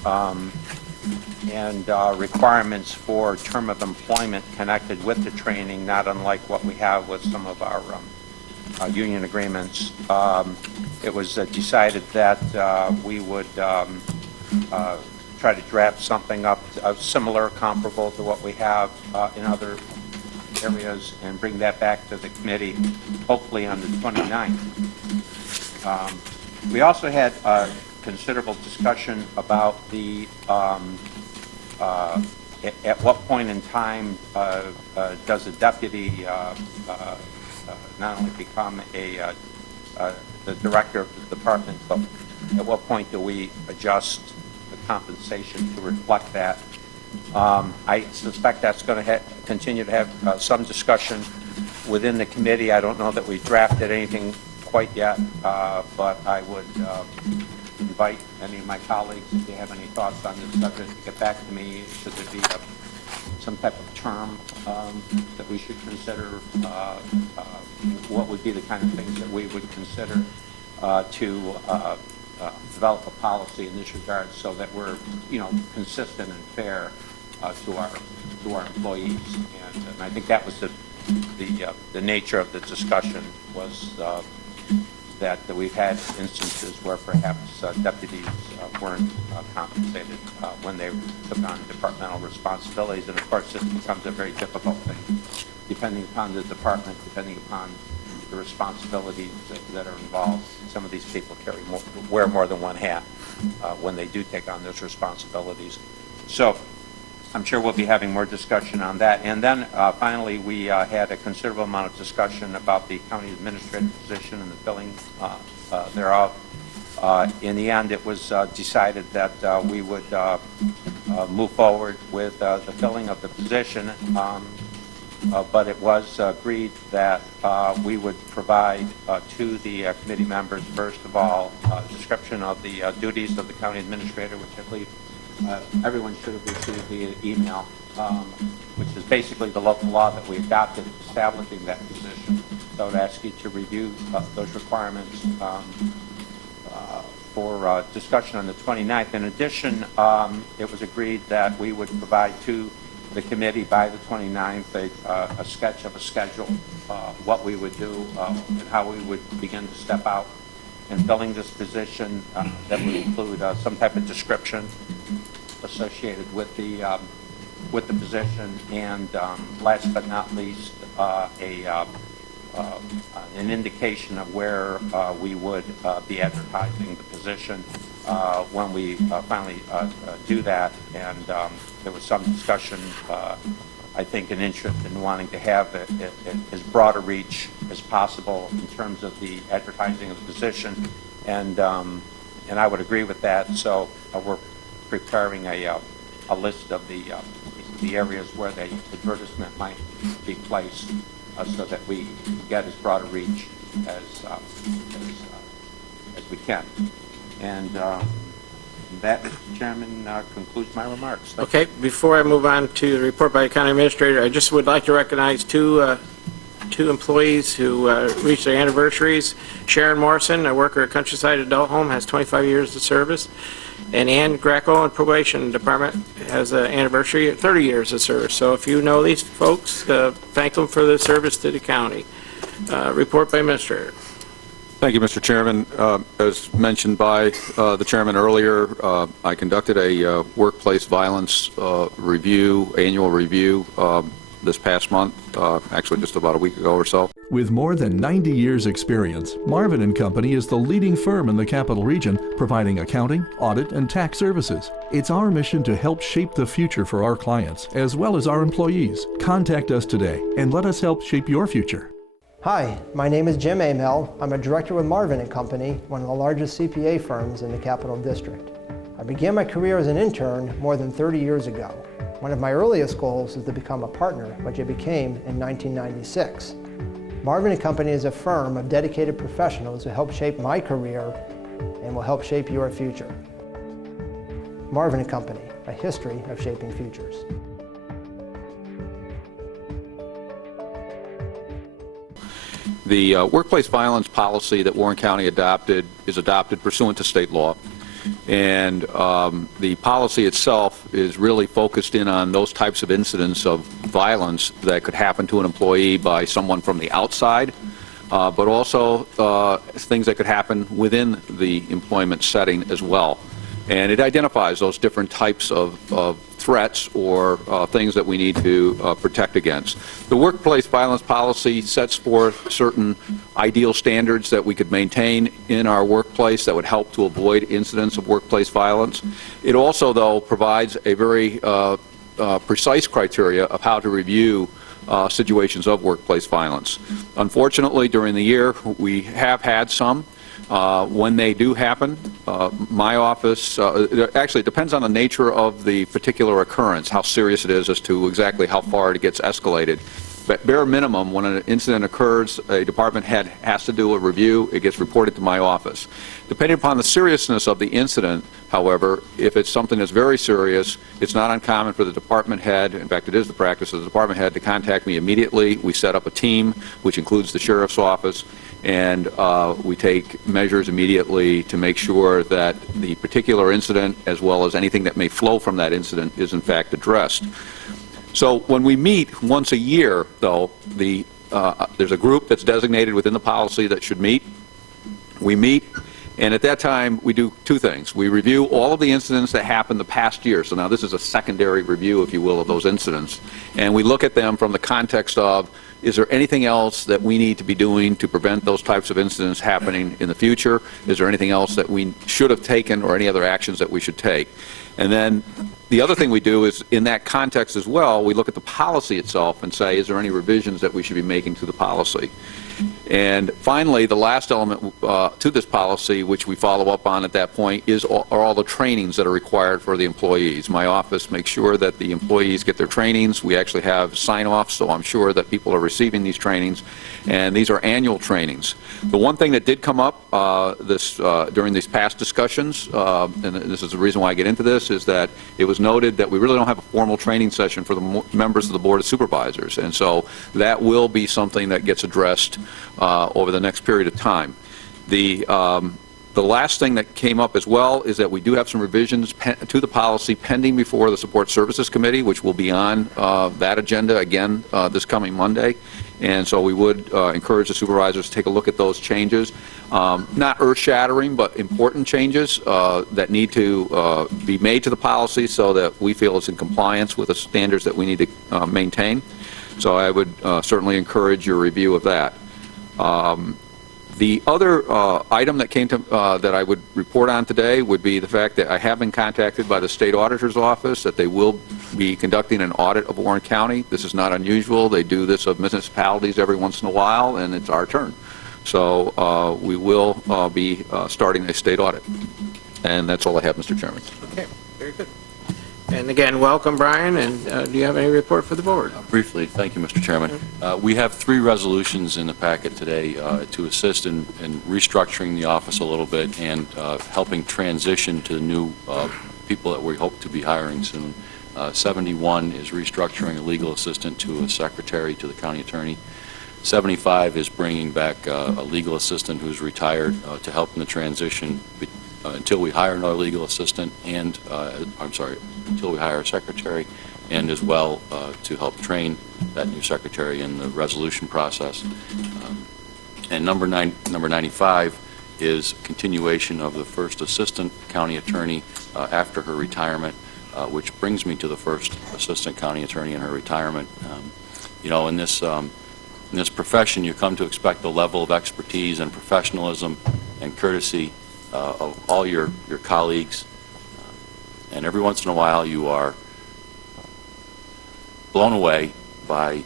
requirements for term of employment connected with the training, not unlike what we have with some of our union agreements. It was decided that we would try to draft something up similar, comparable to what we have in other areas, and bring that back to the committee, hopefully on the 29th. We also had considerable discussion about the at what point in time does a deputy not only become the director of the department, but at what point do we adjust the compensation to reflect that? I suspect that's going to continue to have some discussion within the committee. I don't know that we drafted anything quite yet, but I would invite any of my colleagues, if you have any thoughts on this subject, to get back to me. Should there be some type of term that we should consider? What would be the kind of things that we would consider to develop a policy in this regard so that we're, consistent and fair to our employees? And I think that was the nature of the discussion was that we've had instances where perhaps deputies weren't compensated when they took on departmental responsibilities. And of course, this becomes a very difficult thing, depending upon the department, depending upon the responsibilities that are involved. Some of these people wear more than one hat when they do take on those responsibilities. So I'm sure we'll be having more discussion on that. And then finally, we had a considerable amount of discussion about the county administrator position and the filling thereof. In the end, it was decided that we would move forward with the filling of the position, but it was agreed that we would provide to the committee members, first of all, a description of the duties of the county administrator, which I believe everyone should have received via email, which is basically the local law that we adopted establishing that position. So I would ask you to review those requirements for discussion on the 29th. In addition, it was agreed that we would provide to the committee by the 29th a sketch of a schedule, what we would do and how we would begin to step out in filling this position. That would include some type of description associated with the position, and last but not least, an indication of where we would be advertising the position when we finally do that. And there was some discussion, I think, an interest in wanting to have it as broad a reach as possible in terms of the advertising of the position, and I would agree with that. So we're preparing a list of the areas where the advertisement might be placed, so that we get as broad a reach as we can. And that, Mr. Chairman, concludes my remarks. Thank you. Okay, before I move on to the report by the county administrator, I just would like to recognize two employees who reached their anniversaries. Sharon Morrison, a worker at Countryside Adult Home, has 25 years of service. And Ann Greco in Probation Department has an anniversary of 30 years of service. So if you know these folks, thank them for their service to the county. Report by Administrator. Thank you, Mr. Chairman. As mentioned by the chairman earlier, I conducted a workplace violence annual review this past month, actually just about a week ago or so. With more than 90 years' experience, Marvin & Company is the leading firm in the Capital Region, providing accounting, audit, and tax services. It's our mission to help shape the future for our clients, as well as our employees. Contact us today and let us help shape your future. Hi, my name is Jim Amell. I'm a director with Marvin & Company, one of the largest CPA firms in the Capital District. I began my career as an intern more than 30 years ago. One of my earliest goals is to become a partner, which I became in 1996. Marvin & Company is a firm of dedicated professionals who help shape my career and will help shape your future. Marvin & Company, a history of shaping futures. The workplace violence policy that Warren County adopted is adopted pursuant to state law. And the policy itself is really focused in on those types of incidents of violence that could happen to an employee by someone from the outside, but also things that could happen within the employment setting as well. And it identifies those different types of threats or things that we need to protect against. The workplace violence policy sets forth certain ideal standards that we could maintain in our workplace that would help to avoid incidents of workplace violence. It also, though, provides a very precise criteria of how to review situations of workplace violence. Unfortunately, during the year, we have had some. When they do happen, my office, actually it depends on the nature of the particular occurrence, how serious it is as to exactly how far it gets escalated. bare minimum, when an incident occurs, a department head has to do a review. It gets reported to my office. Depending upon the seriousness of the incident, however, if it's something that's very serious, it's not uncommon for the department head, in fact, it is the practice of the department head, to contact me immediately. We set up a team, which includes the sheriff's office, and we take measures immediately to make sure that the particular incident, as well as anything that may flow from that incident, is in fact addressed. So when we meet once a year, though, there's a group that's designated within the policy that should meet. We meet, and at that time, we do two things. We review all of the incidents that happened the past year. So now this is a secondary review, if you will, of those incidents. And we look at them from the context of, is there anything else that we need to be doing to prevent those types of incidents happening in the future? Is there anything else that we should have taken or any other actions that we should take? And then the other thing we do is, in that context as well, we look at the policy itself and say, is there any revisions that we should be making to the policy? And finally, the last element to this policy, which we follow up on at that point, are all the trainings that are required for the employees. My office makes sure that the employees get their trainings. We actually have sign-offs, so I'm sure that people are receiving these trainings. And these are annual trainings. The one thing that did come up during these past discussions, and this is the reason why I get into this, is that it was noted that we really don't have a formal training session for the members of the Board of Supervisors. And so that will be something that gets addressed over the next period of time. The last thing that came up as well is that we do have some revisions to the policy pending before the Support Services Committee, which will be on that agenda again this coming Monday. And so we would encourage the supervisors to take a look at those changes. Not earth-shattering, but important changes that need to be made to the policy so that we feel it's in compliance with the standards that we need to maintain. So I would certainly encourage your review of that. The other item that came to that I would report on today would be the fact that I have been contacted by the State Auditor's Office that they will be conducting an audit of Warren County. This is not unusual. They do this of municipalities every once in a while, and it's our turn. So we will be starting a state audit. And that's all I have, Mr. Chairman. Okay, very good. And again, welcome, Brian, and do you have any report for the board? Briefly, thank you, Mr. Chairman. We have 3 resolutions in the packet today to assist in restructuring the office a little bit and helping transition to the new people that we hope to be hiring soon. 71 is restructuring a legal assistant to a secretary to the county attorney. 75 is bringing back a legal assistant who's retired to help in the transition until we hire another legal assistant and, until we hire a secretary, and as well to help train that new secretary in the resolution process. And number 95 is continuation of the first assistant county attorney after her retirement, which brings me to the first assistant county attorney in her retirement. You know, in this profession, you come to expect a level of expertise and professionalism and courtesy of all your colleagues, and every once in a while you are blown away by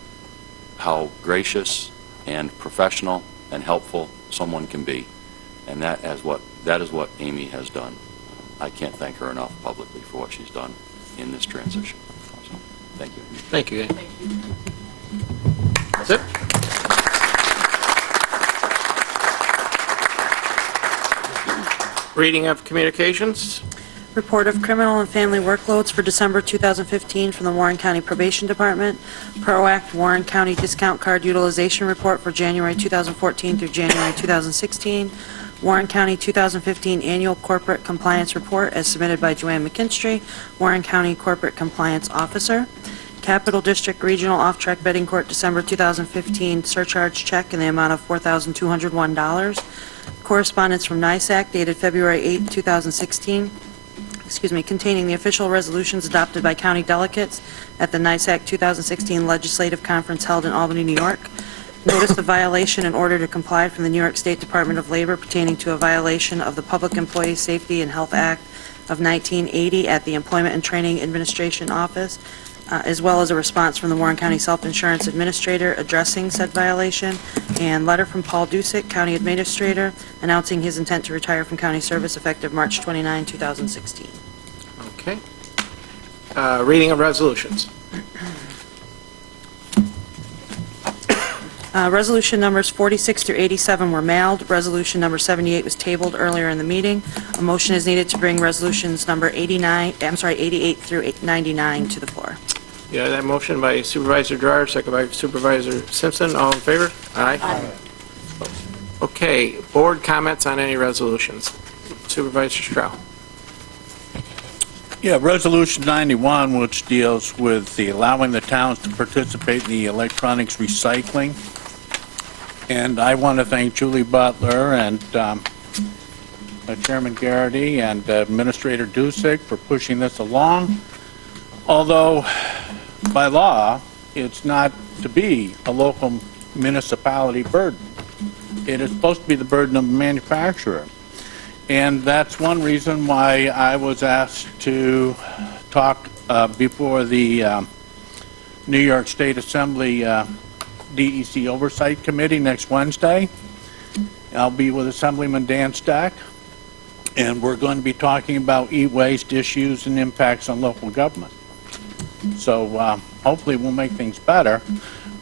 how gracious and professional and helpful someone can be, and that is what Amy has done. I can't thank her enough publicly for what she's done in this transition. So, thank you. Thank you. That's it. Reading of communications. Report of criminal and family workloads for December 2015 from the Warren County Probation Department. ProAct Warren County Discount Card Utilization Report for January 2014 through January 2016. Warren County 2015 Annual Corporate Compliance Report as submitted by Joanne McKinstry, Warren County Corporate Compliance Officer. Capital District Regional Off-Track Betting Court December 2015 surcharge check in the amount of $4,201. Correspondence from NISAC dated February 8, 2016, containing the official resolutions adopted by county delegates at the NISAC 2016 Legislative Conference held in Albany, New York. Notice of violation in order to comply from the New York State Department of Labor pertaining to a violation of the Public Employee Safety and Health Act of 1980 at the Employment and Training Administration Office, as well as a response from the Warren County Self-Insurance Administrator addressing said violation, and letter from Paul Dusick, County Administrator, announcing his intent to retire from county service effective March 29, 2016. Okay. Reading of resolutions. Resolution numbers 46 through 87 were mailed. Resolution number 78 was tabled earlier in the meeting. A motion is needed to bring resolutions number 88 through 99 to the floor. Yeah, that motion by Supervisor Gerard, second by Supervisor Simpson. All in favor? Aye. Okay, board comments on any resolutions. Supervisor Strauss. Yeah, Resolution 91, which deals with the allowing the towns to participate in the electronics recycling. And I want to thank Julie Butler and Chairman Garrity and Administrator Dusick for pushing this along. Although, by law, it's not to be a local municipality burden. It is supposed to be the burden of the manufacturer. And that's one reason why I was asked to talk before the New York State Assembly DEC Oversight Committee next Wednesday. I'll be with Assemblyman Dan Stack, and we're going to be talking about e-waste issues and impacts on local government. So hopefully we'll make things better.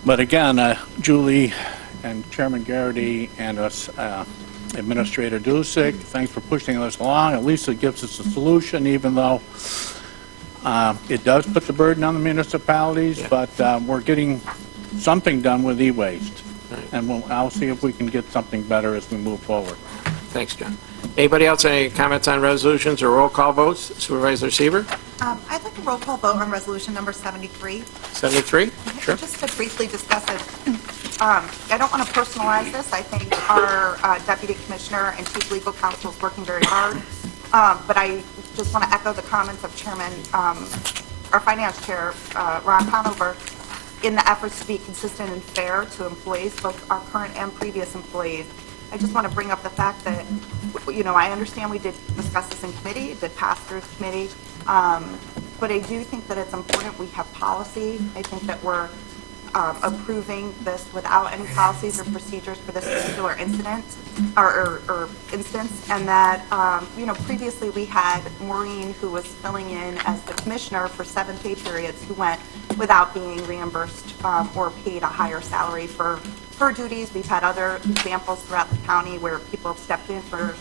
But again, Julie and Chairman Garrity and us, Administrator Dusick, thanks for pushing this along. At least it gives us a solution, even though it does put the burden on the municipalities, but we're getting something done with e-waste. And I'll see if we can get something better as we move forward. Thanks, John. Anybody else, any comments on resolutions or roll call votes? Supervisor Seaver? I'd like a roll call vote on resolution number 73. 73? Sure. Just to briefly discuss it, I don't want to personalize this. I think our Deputy Commissioner and Chief Legal Counsel is working very hard. But I just want to echo the comments of Chairman, our Finance Chair, Ron Conover, in the efforts to be consistent and fair to employees, both our current and previous employees. I just want to bring up the fact that, I understand we did discuss this in committee, it did pass through committee, but I do think that it's important we have policy. I think that we're approving this without any policies or procedures for this particular incident or instance, and that previously we had Maureen, who was filling in as the commissioner for 7 pay periods, who went without being reimbursed or paid a higher salary for her duties. We've had other examples throughout the county where people have stepped in for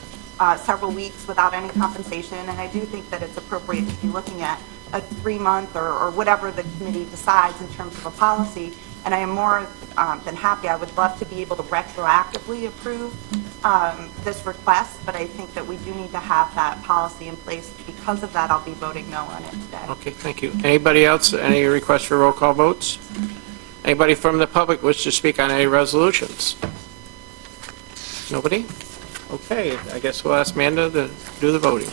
several weeks without any compensation, and I do think that it's appropriate to be looking at a 3-month or whatever the committee decides in terms of a policy. And I am more than happy. I would love to be able to retroactively approve this request, but I think that we do need to have that policy in place. Because of that, I'll be voting no on it today. Okay, thank you. Anybody else, any requests for roll call votes? Anybody from the public wish to speak on any resolutions? Nobody? Okay, I guess we'll ask Amanda to do the voting.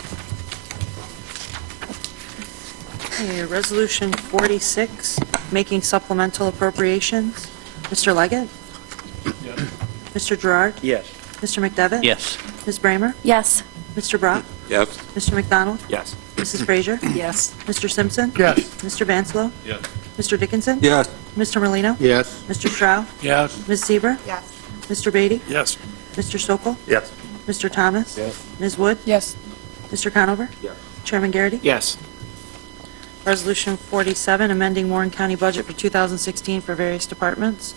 Okay, Resolution 46, making supplemental appropriations. Mr. Leggett? Yes. Mr. Gerard? Yes. Mr. McDevitt? Yes. Ms. Bramer? Yes. Mr. Brock? Yes. Mr. McDonald? Yes. Mrs. Frazier? Yes. Mr. Simpson? Yes. Mr. Vanslo? Yes. Mr. Dickinson? Yes. Mr. Merlino? Yes. Mr. Stroud? Yes. Ms. Seaver? Yes. Mr. Beatty? Yes. Mr. Sokol? Yes. Mr. Thomas? Yes. Ms. Wood? Yes. Mr. Conover? Yes. Chairman Garrity? Yes. Resolution 47, amending Warren County budget for 2016 for various departments.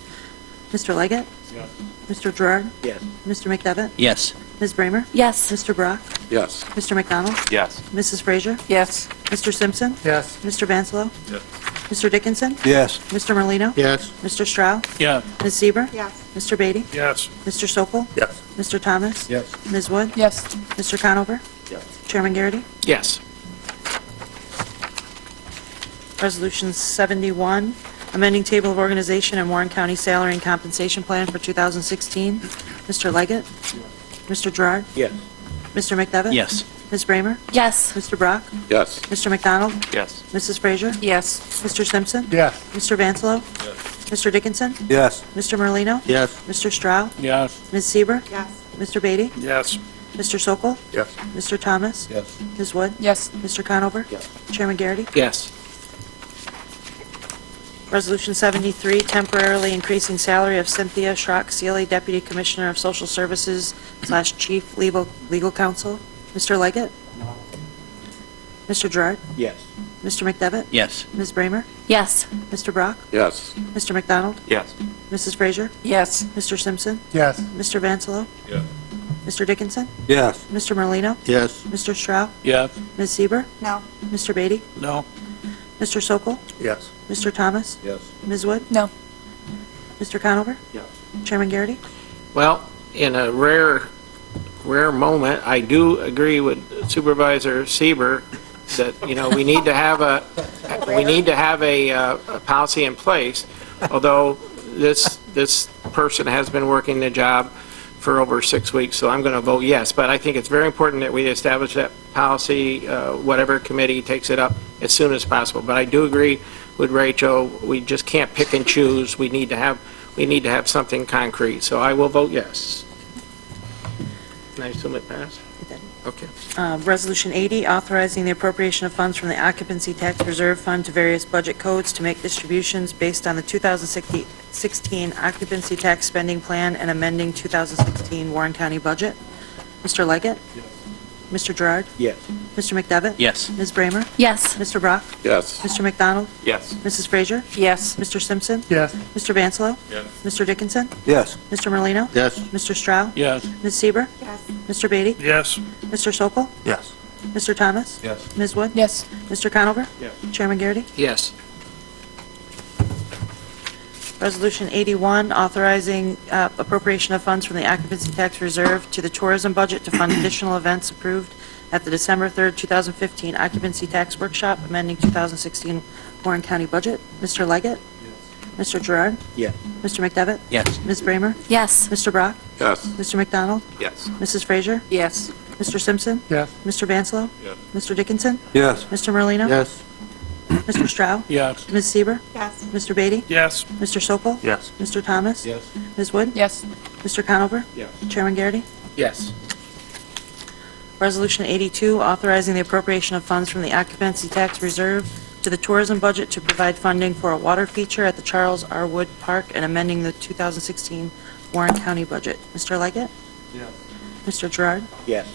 Mr. Leggett? Yes. Mr. Gerard? Yes. Mr. McDevitt? Yes. Ms. Bramer? Yes. Mr. Brock? Yes. Mr. McDonald? Yes. Mrs. Frazier? Yes. Mr. Simpson? Yes. Mr. Vanslo? Yes. Mr. Dickinson? Yes. Mr. Merlino? Yes. Mr. Stroud? Yes. Ms. Seaver? Yes. Mr. Beatty? Yes. Mr. Sokol? Yes. Mr. Thomas? Yes. Ms. Wood? Yes. Mr. Conover? Yes. Chairman Garrity? Yes. Resolution 71, amending table of organization and Warren County salary and compensation plan for 2016. Mr. Leggett? Mr. Gerard? Yes. Mr. McDevitt? Yes. Ms. Bramer? Yes. Mr. Brock? Yes. Mr. McDonald? Yes. Mrs. Frazier? Yes. Mr. Simpson? Yes. Mr. Vanslo? Yes. Mr. Dickinson? Yes. Mr. Merlino? Yes. Mr. Stroud? Yes. Ms. Seaver? Yes. Mr. Beatty? Yes. Mr. Sokol? Yes. Mr. Thomas? Yes. Ms. Wood? Yes. Mr. Conover? Yes. Chairman Garrity? Yes. Resolution 73, temporarily increasing salary of Cynthia Schrock Sealy, Deputy Commissioner of Social Services / Chief Legal Counsel. Mr. Leggett? No. Mr. Gerard? Yes. Mr. McDevitt? Yes. Ms. Bramer? Yes. Mr. Brock? Yes. Mr. McDonald? Yes. Mrs. Frazier? Yes. Mr. Simpson? Yes. Mr. Vansalo? Yes. Mr. Dickinson? Yes. Mr. Merlino? Yes. Mr. Stroud? Yes. Ms. Seaver? No. Mr. Beatty? No. Mr. Sokol? Yes. Mr. Thomas? Yes. Ms. Wood? No. Mr. Conover? Yes. Chairman Garrity? Well, in a rare moment, I do agree with Supervisor Sieber that, we need to have a policy in place, although this person has been working the job for over 6 weeks, so I'm going to vote yes. But I think it's very important that we establish that policy, whatever committee takes it up, as soon as possible. But I do agree with Rachel, we just can't pick and choose. We need to have something concrete, so I will vote yes. Can I assume it passed? Okay. Resolution 80, authorizing the appropriation of funds from the Occupancy Tax Reserve Fund to various budget codes to make distributions based on the 2016 Occupancy Tax Spending Plan and amending 2016 Warren County budget. Mr. Leggett? Yes. Mr. Gerard? Yes. Mr. McDevitt? Yes. Ms. Bramer? Yes. Mr. Brock? Yes. Mr. McDonald? Yes. Mrs. Frazier? Yes. Mr. Simpson? Yes. Mr. Vansalo? Yes. Mr. Dickinson? Yes. Mr. Merlino? Yes. Mr. Stroud? Yes. Ms. Seaver? Yes. Mr. Beatty? Yes. Mr. Sokol? Yes. Mr. Thomas? Yes. Ms. Wood? Yes. Mr. Conover? Yes. Chairman Garrity? Yes. Resolution 81, authorizing appropriation of funds from the Occupancy Tax Reserve to the tourism budget to fund additional events approved at the December 3rd, 2015 Occupancy Tax Workshop, amending 2016 Warren County budget. Mr. Leggett? Yes. Mr. Gerard? Yes. Mr. McDevitt? Yes. Ms. Bramer? Yes. Mr. Brock? Yes. Mr. McDonald? Yes. Mrs. Frazier? Yes. Mr. Simpson? Yes. Mr. Vansalo? Yes. Mr. Dickinson? Yes. Mr. Merlino? Yes. Mr. Stroud? Yes. Ms. Seaver? Yes. Mr. Beatty? Yes. Mr. Sokol? Yes. Mr. Thomas? Yes. Ms. Wood? Yes. Mr. Conover? Yes. Chairman Garrity? Yes. Resolution 82, authorizing the appropriation of funds from the Occupancy Tax Reserve to the tourism budget to provide funding for a water feature at the Charles R. Wood Park and amending the 2016 Warren County budget. Mr. Leggett? Yes. Mr. Gerard? Yes.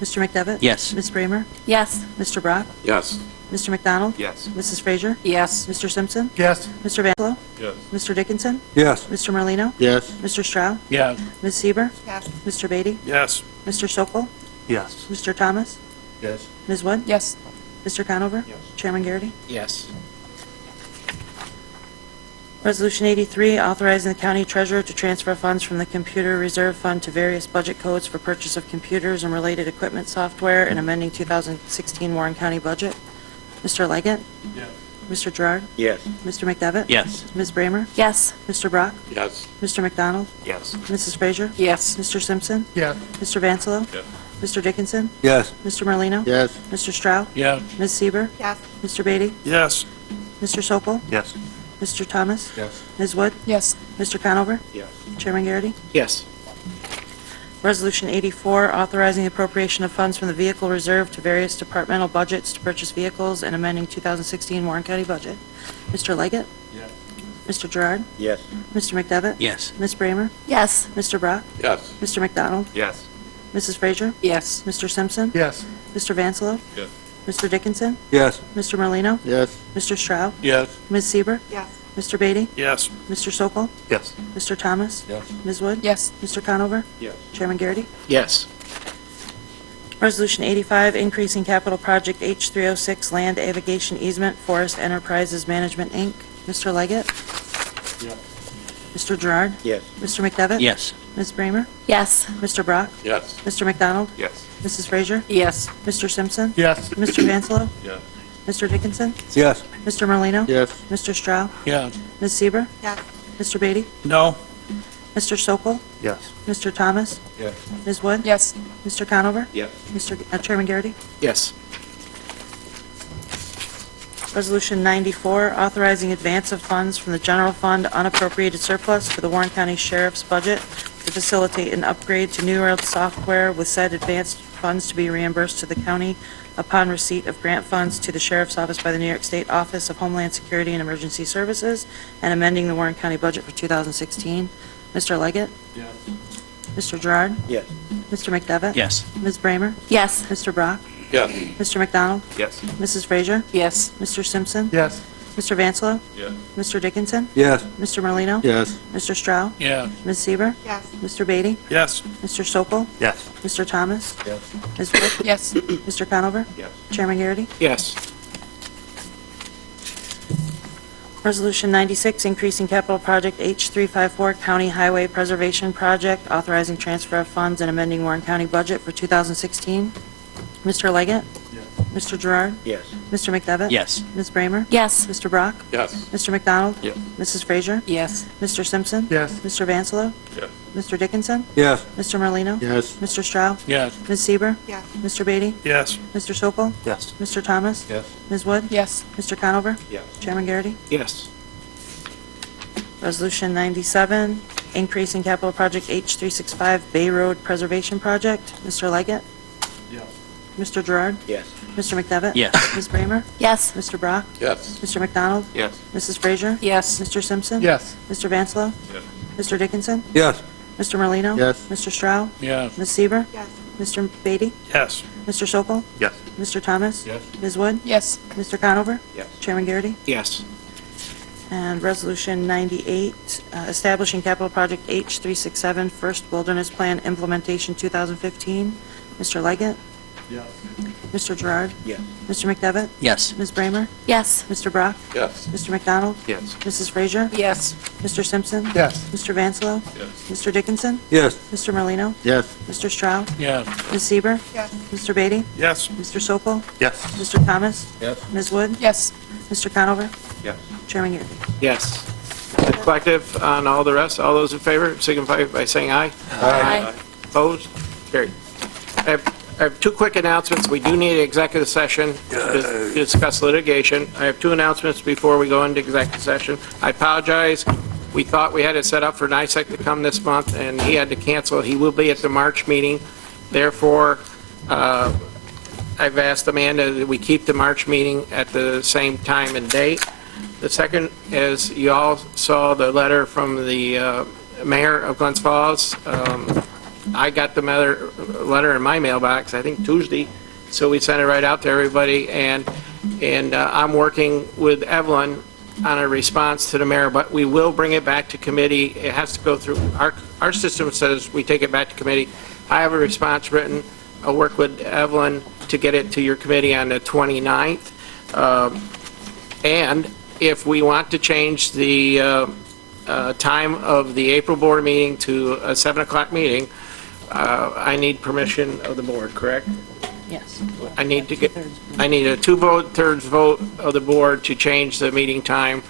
Mr. McDevitt? Yes. Ms. Bramer? Yes. Mr. Brock? Yes. Mr. McDonald? Yes. Mrs. Frazier? Yes. Mr. Simpson? Yes. Mr. Vansalo? Yes. Mr. Dickinson? Yes. Mr. Merlino? Yes. Mr. Stroud? Yes. Ms. Seaver? Yes. Mr. Beatty? Yes. Mr. Sokol? Yes. Mr. Thomas? Yes. Ms. Wood? Yes. Mr. Conover? Yes. Chairman Garrity? Yes. Resolution 83, authorizing the county treasurer to transfer funds from the Computer Reserve Fund to various budget codes for purchase of computers and related equipment software and amending 2016 Warren County budget. Mr. Leggett? Yes. Mr. Gerard? Yes. Mr. McDevitt? Yes. Ms. Bramer? Yes. Mr. Brock? Yes. Mr. McDonald? Yes. Mrs. Frazier? Yes. Mr. Simpson? Yes. Mr. Vansalo? Yes. Mr. Dickinson? Yes. Mr. Merlino? Yes. Mr. Stroud? Yes. Ms. Seaver? Yes. Mr. Beatty? Yes. Mr. Sokol? Yes. Mr. Thomas? Yes. Ms. Wood? Yes. Mr. Conover? Yes. Chairman Garrity? Yes. Resolution 84, authorizing appropriation of funds from the Vehicle Reserve to various departmental budgets to purchase vehicles and amending 2016 Warren County budget. Mr. Leggett? Yes. Mr. Gerard? Yes. Mr. McDevitt? Yes. Ms. Bramer? Yes. Mr. Brock? Yes. Mr. McDonald? Yes. Mrs. Frazier? Yes. Mr. Simpson? Yes. Mr. Vansalo? Yes. Mr. Dickinson? Yes. Mr. Merlino? Yes. Mr. Stroud? Yes. Ms. Seaver? Yes. Mr. Beatty? Yes. Mr. Sokol? Yes. Mr. Thomas? Yes. Ms. Wood? Yes. Mr. Conover? Yes. Chairman Garrity? Yes. Resolution 85, increasing capital project H306 land avigation easement, Forest Enterprises Management, Inc. Mr. Leggett? Yes. Mr. Gerard? Yes. Mr. McDevitt? Yes. Ms. Bramer? Yes. Mr. Brock? Yes. Mr. McDonald? Yes. Mrs. Frazier? Yes. Mr. Simpson? Yes. Mr. Vansalo? Yes. Mr. Dickinson? Yes. Mr. Merlino? Yes. Mr. Stroud? Yes. Ms. Seaver? Yes. Mr. Beatty? No. Mr. Sokol? Yes. Mr. Thomas? Yes. Ms. Wood? Yes. Mr. Conover? Yes. Chairman Garrity? Yes. Resolution 94, authorizing advance of funds from the general fund unappropriated surplus for the Warren County Sheriff's budget to facilitate an upgrade to New World software with said advanced funds to be reimbursed to the county upon receipt of grant funds to the Sheriff's Office by the New York State Office of Homeland Security and Emergency Services and amending the Warren County budget for 2016. Mr. Leggett? Yes. Mr. Gerard? Yes. Mr. McDevitt? Yes. Ms. Bramer? Yes. Mr. Brock? Yes. Mr. McDonald? Yes. Mrs. Frazier? Yes. Mr. Simpson? Yes. Mr. Vansalo? Yes. Mr. Dickinson? Yes. Mr. Merlino? Yes. Mr. Stroud? Yes. Ms. Seaver? Yes. Mr. Beatty? Yes. Mr. Sokol? Yes. Mr. Thomas? Yes. Ms. Wood? Yes. Mr. Conover? Yes. Chairman Garrity? Yes. Resolution 96, increasing capital project H354 County Highway Preservation Project, authorizing transfer of funds and amending Warren County budget for 2016. Mr. Leggett? Yes. Mr. Gerard? Yes. Mr. McDevitt? Yes. Ms. Bramer? Yes. Mr. Brock? Yes. Mr. McDonald? Yes. Mrs. Frazier? Yes. Mr. Simpson? Yes. Mr. Vansalo? Yes. Mr. Dickinson? Yes. Mr. Merlino? Yes. Mr. Stroud? Yes. Ms. Seaver? Yes. Mr. Beatty? Yes. Mr. Sokol? Yes. Mr. Thomas? Yes. Ms. Wood? Yes. Mr. Conover? Yes. Chairman Garrity? Yes. Resolution 97, increasing capital project H365 Bay Road Preservation Project. Mr. Leggett? Yes. Mr. Gerard? Yes. Mr. McDevitt? Yes. Ms. Bramer? Yes. Mr. Brock? Yes. Mr. McDonald? Yes. Mrs. Frazier? Yes. Mr. Simpson? Yes. Mr. Vansalo? Yes. Mr. Dickinson? Yes. Mr. Merlino? Yes. Mr. Stroud? Yes. Ms. Seaver? Yes. Mr. Beatty? Yes. Mr. Sokol? Yes. Mr. Thomas? Yes. Ms. Wood? Yes. Mr. Conover? Yes. Chairman Garrity? Yes. And Resolution 98, establishing capital project H367 First Wilderness Plan Implementation 2015. Mr. Leggett? Yes. Mr. Gerard? Yes. Mr. McDevitt? Yes. Ms. Bramer? Yes. Mr. Brock? Yes. Mr. McDonald? Yes. Mrs. Frazier? Yes. Mr. Simpson? Yes. Mr. Vansalo? Yes. Mr. Dickinson? Yes. Mr. Merlino? Yes. Mr. Stroud? Yes. Ms. Seaver? Yes. Mr. Beatty? Yes. Mr. Sokol? Yes. Mr. Thomas? Yes. Ms. Wood? Yes. Mr. Conover? Yes. Chairman Garrity? Yes. Collective on all the rest, all those in favor, signify by saying aye. Aye. Opposed? Carried. I have two quick announcements. We do need an executive session to discuss litigation. I have two announcements before we go into executive session. I apologize. We thought we had it set up for NICEC to come this month, and he had to cancel. He will be at the March meeting. Therefore, I've asked Amanda that we keep the March meeting at the same time and date. The second is, you all saw the letter from the mayor of Glens Falls. I got the letter in my mailbox, I think Tuesday, so we sent it right out to everybody, and I'm working with Evelyn on a response to the mayor, but we will bring it back to committee. It has to go through, our system says we take it back to committee. I have a response written. I'll work with Evelyn to get it to your committee on the 29th. And if we want to change the time of the April board meeting to a 7 o'clock meeting, I need permission of the board, correct? Yes. I need a two-thirds vote of the board to change the meeting time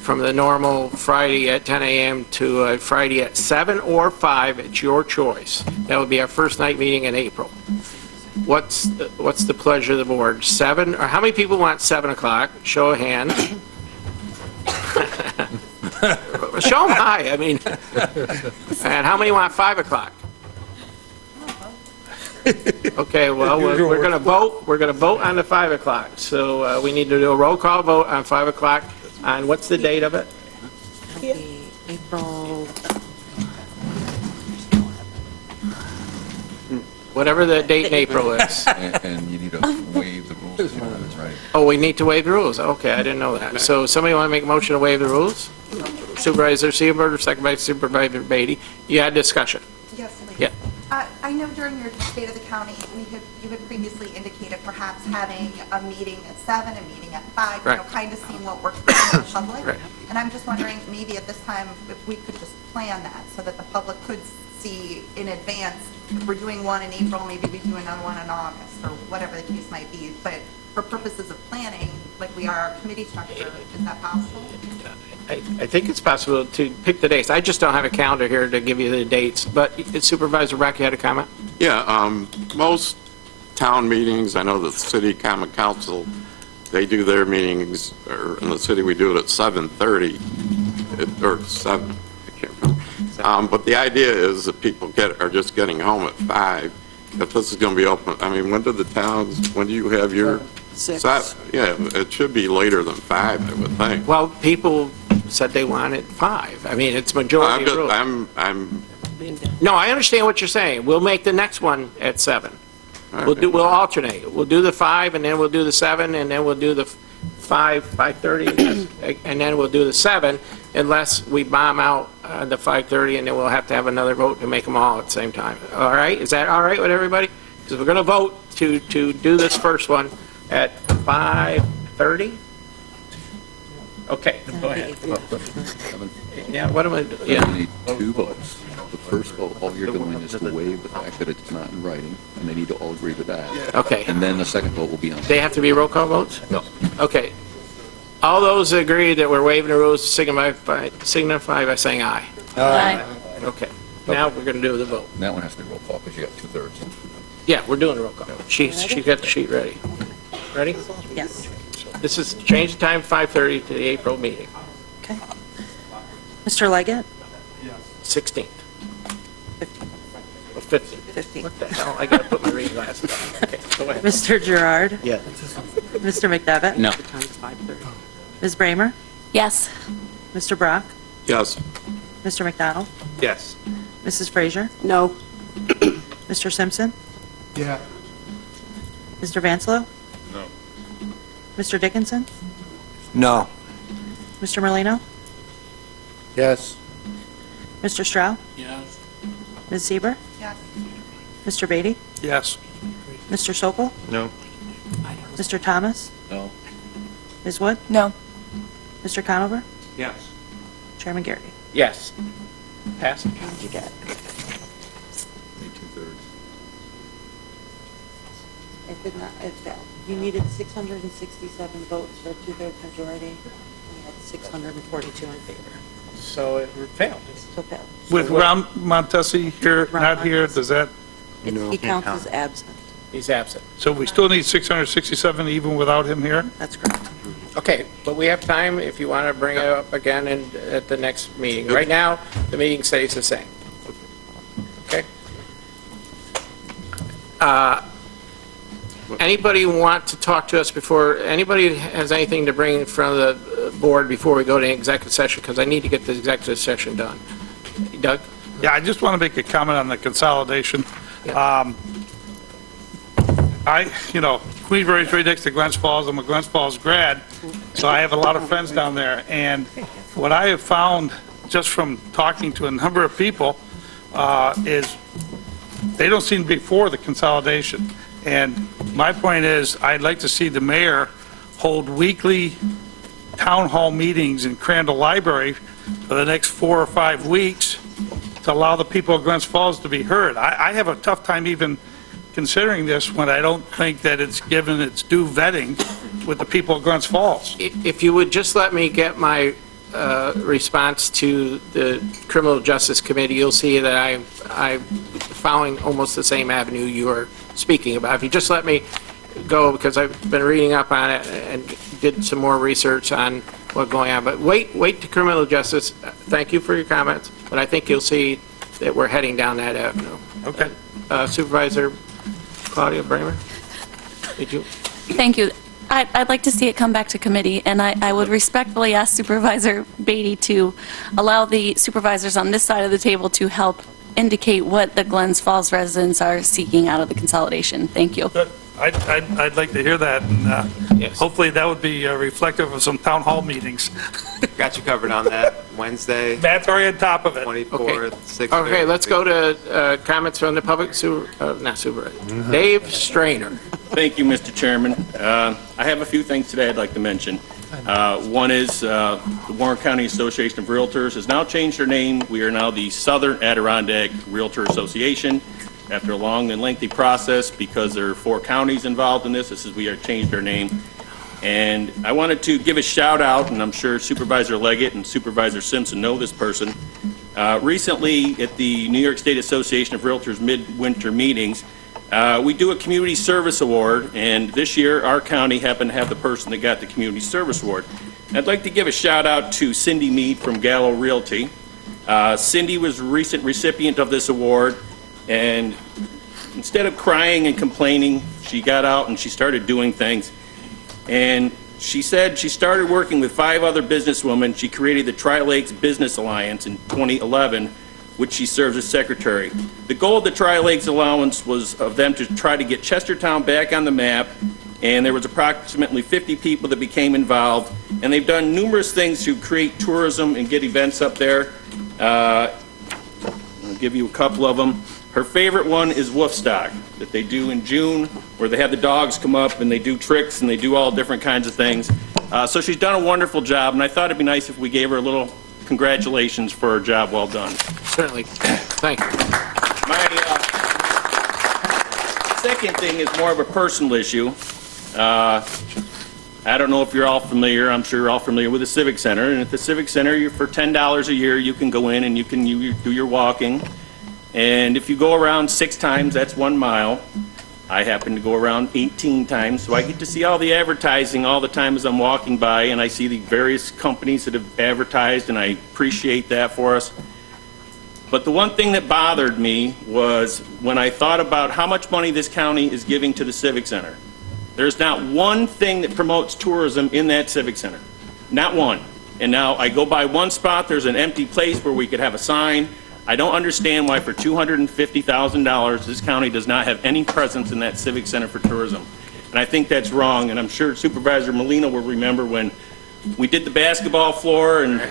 from the normal Friday at 10 a.m. to a Friday at 7 or 5. It's your choice. That would be our first night meeting in April. What's the pleasure of the board? 7, or how many people want 7 o'clock? Show of hands. Show them high, I mean. And how many want 5 o'clock? Okay, well, we're going to vote. We're going to vote on the 5 o'clock. So we need to do a roll call vote on 5 o'clock. On what's the date of it? April, Whatever the date in April is. And you need to waive the rules, right? Oh, we need to waive the rules. Okay, I didn't know that. So somebody want to make a motion to waive the rules? Supervisor Seaver, second by Supervisor Beatty. You had discussion. Yes, please. Yeah. I know during your State of the County, you had previously indicated perhaps having a meeting at 7, a meeting at 5, Right. kind of seeing what works for the public. Right. And I'm just wondering, maybe at this time, if we could just plan that so that the public could see in advance, if we're doing one in April, maybe we do another one in August, or whatever the case might be. But for purposes of planning, like we are committee structure, is that possible? I think it's possible to pick the dates. I just don't have a calendar here to give you the dates. But Supervisor Brack, you had a comment? Yeah, most town meetings, I know the city common council, they do their meetings, or in the city, we do it at 7:30, or 7, I can't remember. But the idea is that people are just getting home at 5, if this is going to be open. I mean, when do you have your? 6. Yeah, it should be later than 5, I would think. Well, people said they wanted 5. I mean, it's majority rule. No, I understand what you're saying. We'll make the next one at 7. Okay. We'll alternate. We'll do the 5, and then we'll do the 7, and then we'll do the 5:30, and then we'll do the 7, unless we bomb out the 5:30, and then we'll have to have another vote to make them all at the same time. All right? Is that all right with everybody? Because we're going to vote to do this first one at 5:30? Okay, go ahead. Yeah, what am I doing? You need 2 votes. The first vote, all you're doing is to waive the fact that it's not in writing, and they need to all agree to that. Okay. And then the second vote will be on. They have to be roll call votes? No. Okay. All those agree that we're waiving the rules signify by saying aye. Aye. Okay. Now we're going to do the vote. And that one has to be roll call because you got 2/3. Yeah, we're doing the roll call. She got the sheet ready. Ready? Yes. This is change the time 5:30 to the April meeting, Okay. Mr. Leggett? 16th. 15th. 15th. What the hell? I got to put my reading glasses on. Okay, go ahead. Mr. Gerard? Yeah. Mr. McDevitt? No. Ms. Bramer? Yes. Mr. Brock? Yes. Mr. McDonald? Yes. Mrs. Frazier? No. Mr. Simpson? Yeah. Mr. Vanslo? No. Mr. Dickinson? No. Mr. Merlino? Yes. Mr. Stroud? Yes. Ms. Sieber, Yes. Mr. Beatty? Yes. Mr. Sokol? No. Mr. Thomas? No. Ms. Wood? No. Mr. Conover? Yes. Chairman Garrity? Yes. Pass. What did you get? Need 2/3. It did not, it failed. You needed 667 votes for a 2/3 majority. We had 642 in favor. So it failed. So failed. With Ron Montesi here, not here, does that, He counts as absent. He's absent. so we still need 667 even without him here? That's correct. Okay, but we have time if you want to bring it up again at the next meeting. Right now, the meeting stays the same. Okay? Anybody want to talk to us before, anybody has anything to bring in front of the board before we go to executive session? Because I need to get the executive session done. Doug? Yeah, I just want to make a comment on the consolidation. Yeah. Queensbury's right next to Glens Falls. I'm a Glens Falls grad, so I have a lot of friends down there. And what I have found, just from talking to a number of people, is they don't seem to be for the consolidation. And my point is, I'd like to see the mayor hold weekly town hall meetings in Crandall Library for the next 4 or 5 weeks to allow the people of Glens Falls to be heard. I have a tough time even considering this when I don't think that it's given its due vetting with the people of Glens Falls. If you would just let me get my response to the Criminal Justice Committee, you'll see that I'm following almost the same avenue you are speaking about. If you just let me go, because I've been reading up on it and did some more research on what's going on. But wait to criminal justice. Thank you for your comments, but I think you'll see that we're heading down that avenue. Okay. Supervisor Claudia Bramer, did you? Thank you. I'd like to see it come back to committee, and I would respectfully ask Supervisor Beatty to allow the supervisors on this side of the table to help indicate what the Glens Falls residents are seeking out of the consolidation. Thank you. Good. I'd like to hear that, and hopefully that would be reflective of some town hall meetings. Got you covered on that. Wednesday, Matt's already on top of it. 24th, 6:30. Okay, let's go to comments from the public, not supervisor. Dave Strainer. Thank you, Mr. Chairman. I have a few things today I'd like to mention. One is the Warren County Association of Realtors has now changed their name. We are now the Southern Adirondack Realtor Association. After a long and lengthy process, because there are 4 counties involved in this, we have changed our name. And I wanted to give a shout out, and I'm sure Supervisor Leggett and Supervisor Simpson know this person. Recently, at the New York State Association of Realtors midwinter meetings, we do a community service award, and this year our county happened to have the person that got the community service award. I'd like to give a shout out to Cindy Mead from Gallo Realty. Cindy was a recent recipient of this award, and instead of crying and complaining, she got out and she started doing things. And she said she started working with 5 other businesswomen. She created the Tri-Lakes Business Alliance in 2011, which she serves as secretary. The goal of the Tri-Lakes Alliance was of them to try to get Chestertown back on the map and there was approximately 50 people that became involved, and they've done numerous things to create tourism and get events up there. I'll give you a couple of them. Her favorite one is Woofstock, that they do in June, where they have the dogs come up and they do tricks and they do all different kinds of things. So she's done a wonderful job, and I thought it'd be nice if we gave her a little congratulations for her job well done. Certainly. Thank you. My second thing is more of a personal issue. I don't know if you're all familiar, I'm sure you're all familiar with the Civic Center, and at the Civic Center, for $10 a year, you can go in and you do your walking. And if you go around 6 times, that's 1 mile. I happen to go around 18 times, so I get to see all the advertising all the time as I'm walking by, and I see the various companies that have advertised, and I appreciate that for us. But the one thing that bothered me was when I thought about how much money this county is giving to the Civic Center. There's not one thing that promotes tourism in that Civic Center. Not one. And now I go by one spot, there's an empty place where we could have a sign. I don't understand why for $250,000 this county does not have any presence in that Civic Center for tourism. And I think that's wrong, and I'm sure Supervisor Molina will remember when we did the basketball floor and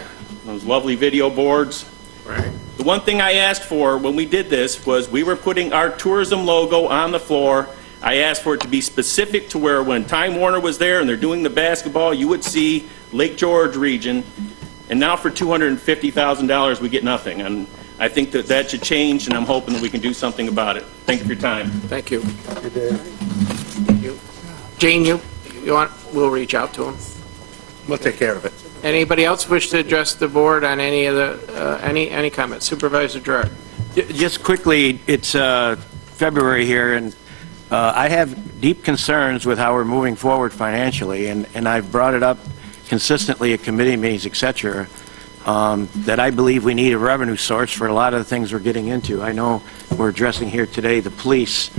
those lovely video boards. Right. The one thing I asked for when we did this was we were putting our tourism logo on the floor. I asked for it to be specific to where when Time Warner was there and they're doing the basketball, you would see Lake George region. And now for $250,000, we get nothing. And I think that that should change, and I'm hoping that we can do something about it. Thank you for your time. Thank you. Thank you. Jane, you want, we'll reach out to him. We'll take care of it. Anybody else wish to address the board on any of the, any comments? Supervisor Gerard. Just quickly, it's February here, and I have deep concerns with how we're moving forward financially, and I've brought it up consistently at committee meetings, et cetera, that I believe we need a revenue source for a lot of the things we're getting into. I know we're addressing here today the police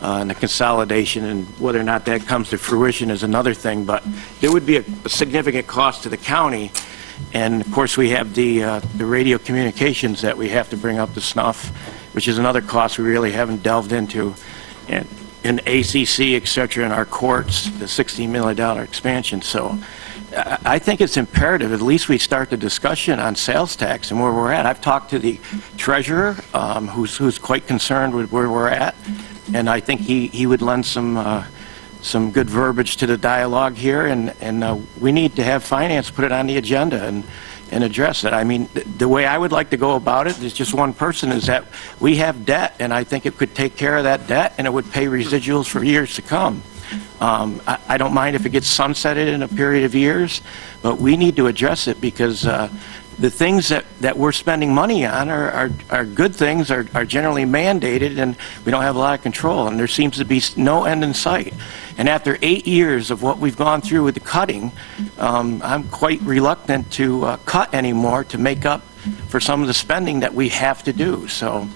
and the consolidation, and whether or not that comes to fruition is another thing, but there would be a significant cost to the county. And of course, we have the radio communications that we have to bring up to snuff, which is another cost we really haven't delved into. And in ACC, et cetera, in our courts, the $16 million expansion. So I think it's imperative at least we start the discussion on sales tax and where we're at. I've talked to the treasurer, who's quite concerned with where we're at, and I think he would lend some good verbiage to the dialogue here, and we need to have finance put it on the agenda and address it. I mean, the way I would like to go about it is just one person, is that we have debt, and I think it could take care of that debt, and it would pay residuals for years to come. I don't mind if it gets sunsetted in a period of years, but we need to address it because the things that we're spending money on are good things, are generally mandated, and we don't have a lot of control, and there seems to be no end in sight. And after 8 years of what we've gone through with the cutting, I'm quite reluctant to cut anymore to make up for some of the spending that we have to do. So,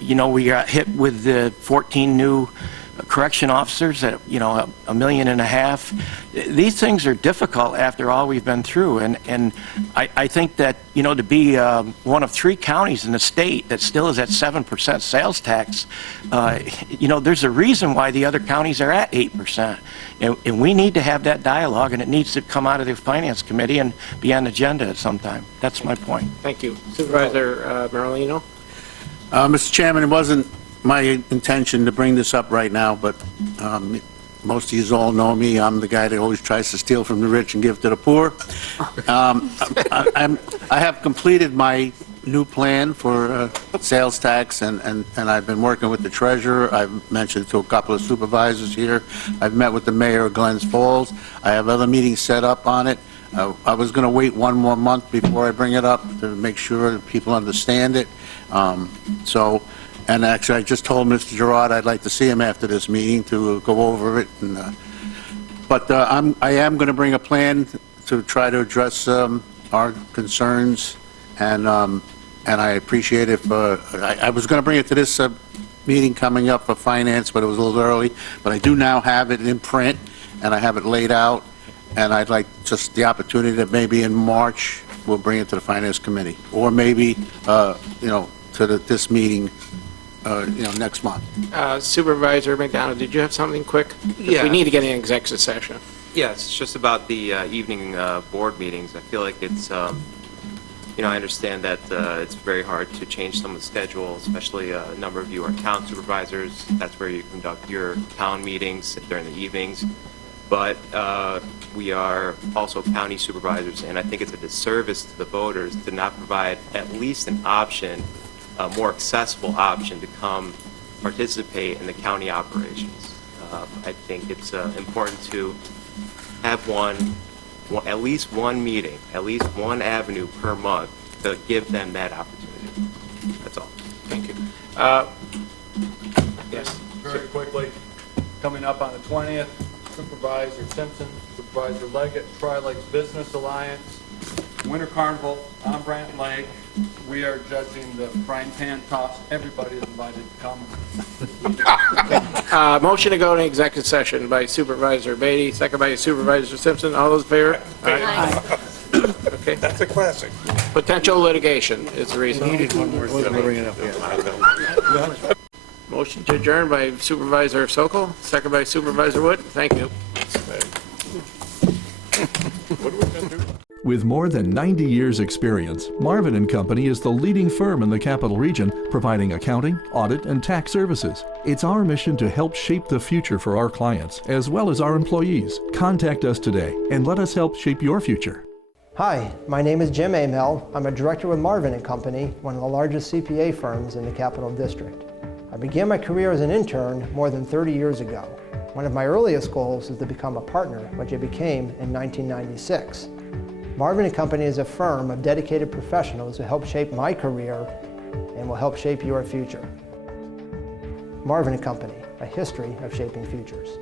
you know, we got hit with the 14 new correction officers at, you know, $1.5 million. These things are difficult after all we've been through, and I think that, you know, to be one of 3 counties in the state that still is at 7% sales tax, you know, there's a reason why the other counties are at 8%, and we need to have that dialogue, and it needs to come out of the Finance Committee and be on the agenda at some time. That's my point. Thank you. Supervisor Merlino. Mr. Chairman, it wasn't my intention to bring this up right now, but most of you all know me. I'm the guy that always tries to steal from the rich and give to the poor. I have completed my new plan for sales tax, and I've been working with the treasurer. I've mentioned to a couple of supervisors here. I've met with the mayor of Glens Falls. I have other meetings set up on it. I was going to wait 1 more month before I bring it up to make sure that people understand it. And actually, I just told Mr. Gerard I'd like to see him after this meeting to go over it. But I am going to bring a plan to try to address our concerns, and I appreciate if I was going to bring it to this meeting coming up for finance, but it was a little early. But I do now have it in print, and I have it laid out, and I'd like just the opportunity that maybe in March we'll bring it to the Finance Committee, or maybe you know, to this meeting next month. Supervisor McDonald, did you have something quick? 'Cause Yeah. We need to get an executive session. Yeah, it's just about the evening board meetings. I feel like it's, I understand that it's very hard to change someone's schedule, especially a number of you are town supervisors. That's where you conduct your town meetings during the evenings. But we are also county supervisors, and I think it's a disservice to the voters to not provide at least an option, a more accessible option to come participate in the county operations. I think it's important to have at least one meeting, at least one avenue per month to give them that opportunity. That's all. Thank you. Yes. Very quickly, coming up on the 20th, Supervisor Simpson, Supervisor Leggett, Tri-Lakes Business Alliance, Winter Carnival on Brant Lake. We are judging the frying pan toss. Everybody is invited to come. Motion to go to executive session by Supervisor Beatty, second by Supervisor Simpson. All those in favor? Aye. Okay. That's a classic. Potential litigation is the reason. Motion to adjourn by Supervisor Sokol, second by Supervisor Wood. Thank you. With more than 90 years' experience, Marvin & Company is the leading firm in the Capital Region, providing accounting, audit, and tax services. It's our mission to help shape the future for our clients, as well as our employees. Contact us today and let us help shape your future. Hi, my name is Jim Amell. I'm a director with Marvin & Company, one of the largest CPA firms in the Capital District. I began my career as an intern more than 30 years ago. One of my earliest goals is to become a partner, which I became in 1996. Marvin & Company is a firm of dedicated professionals who help shape my career and will help shape your future. Marvin & Company, a history of shaping futures.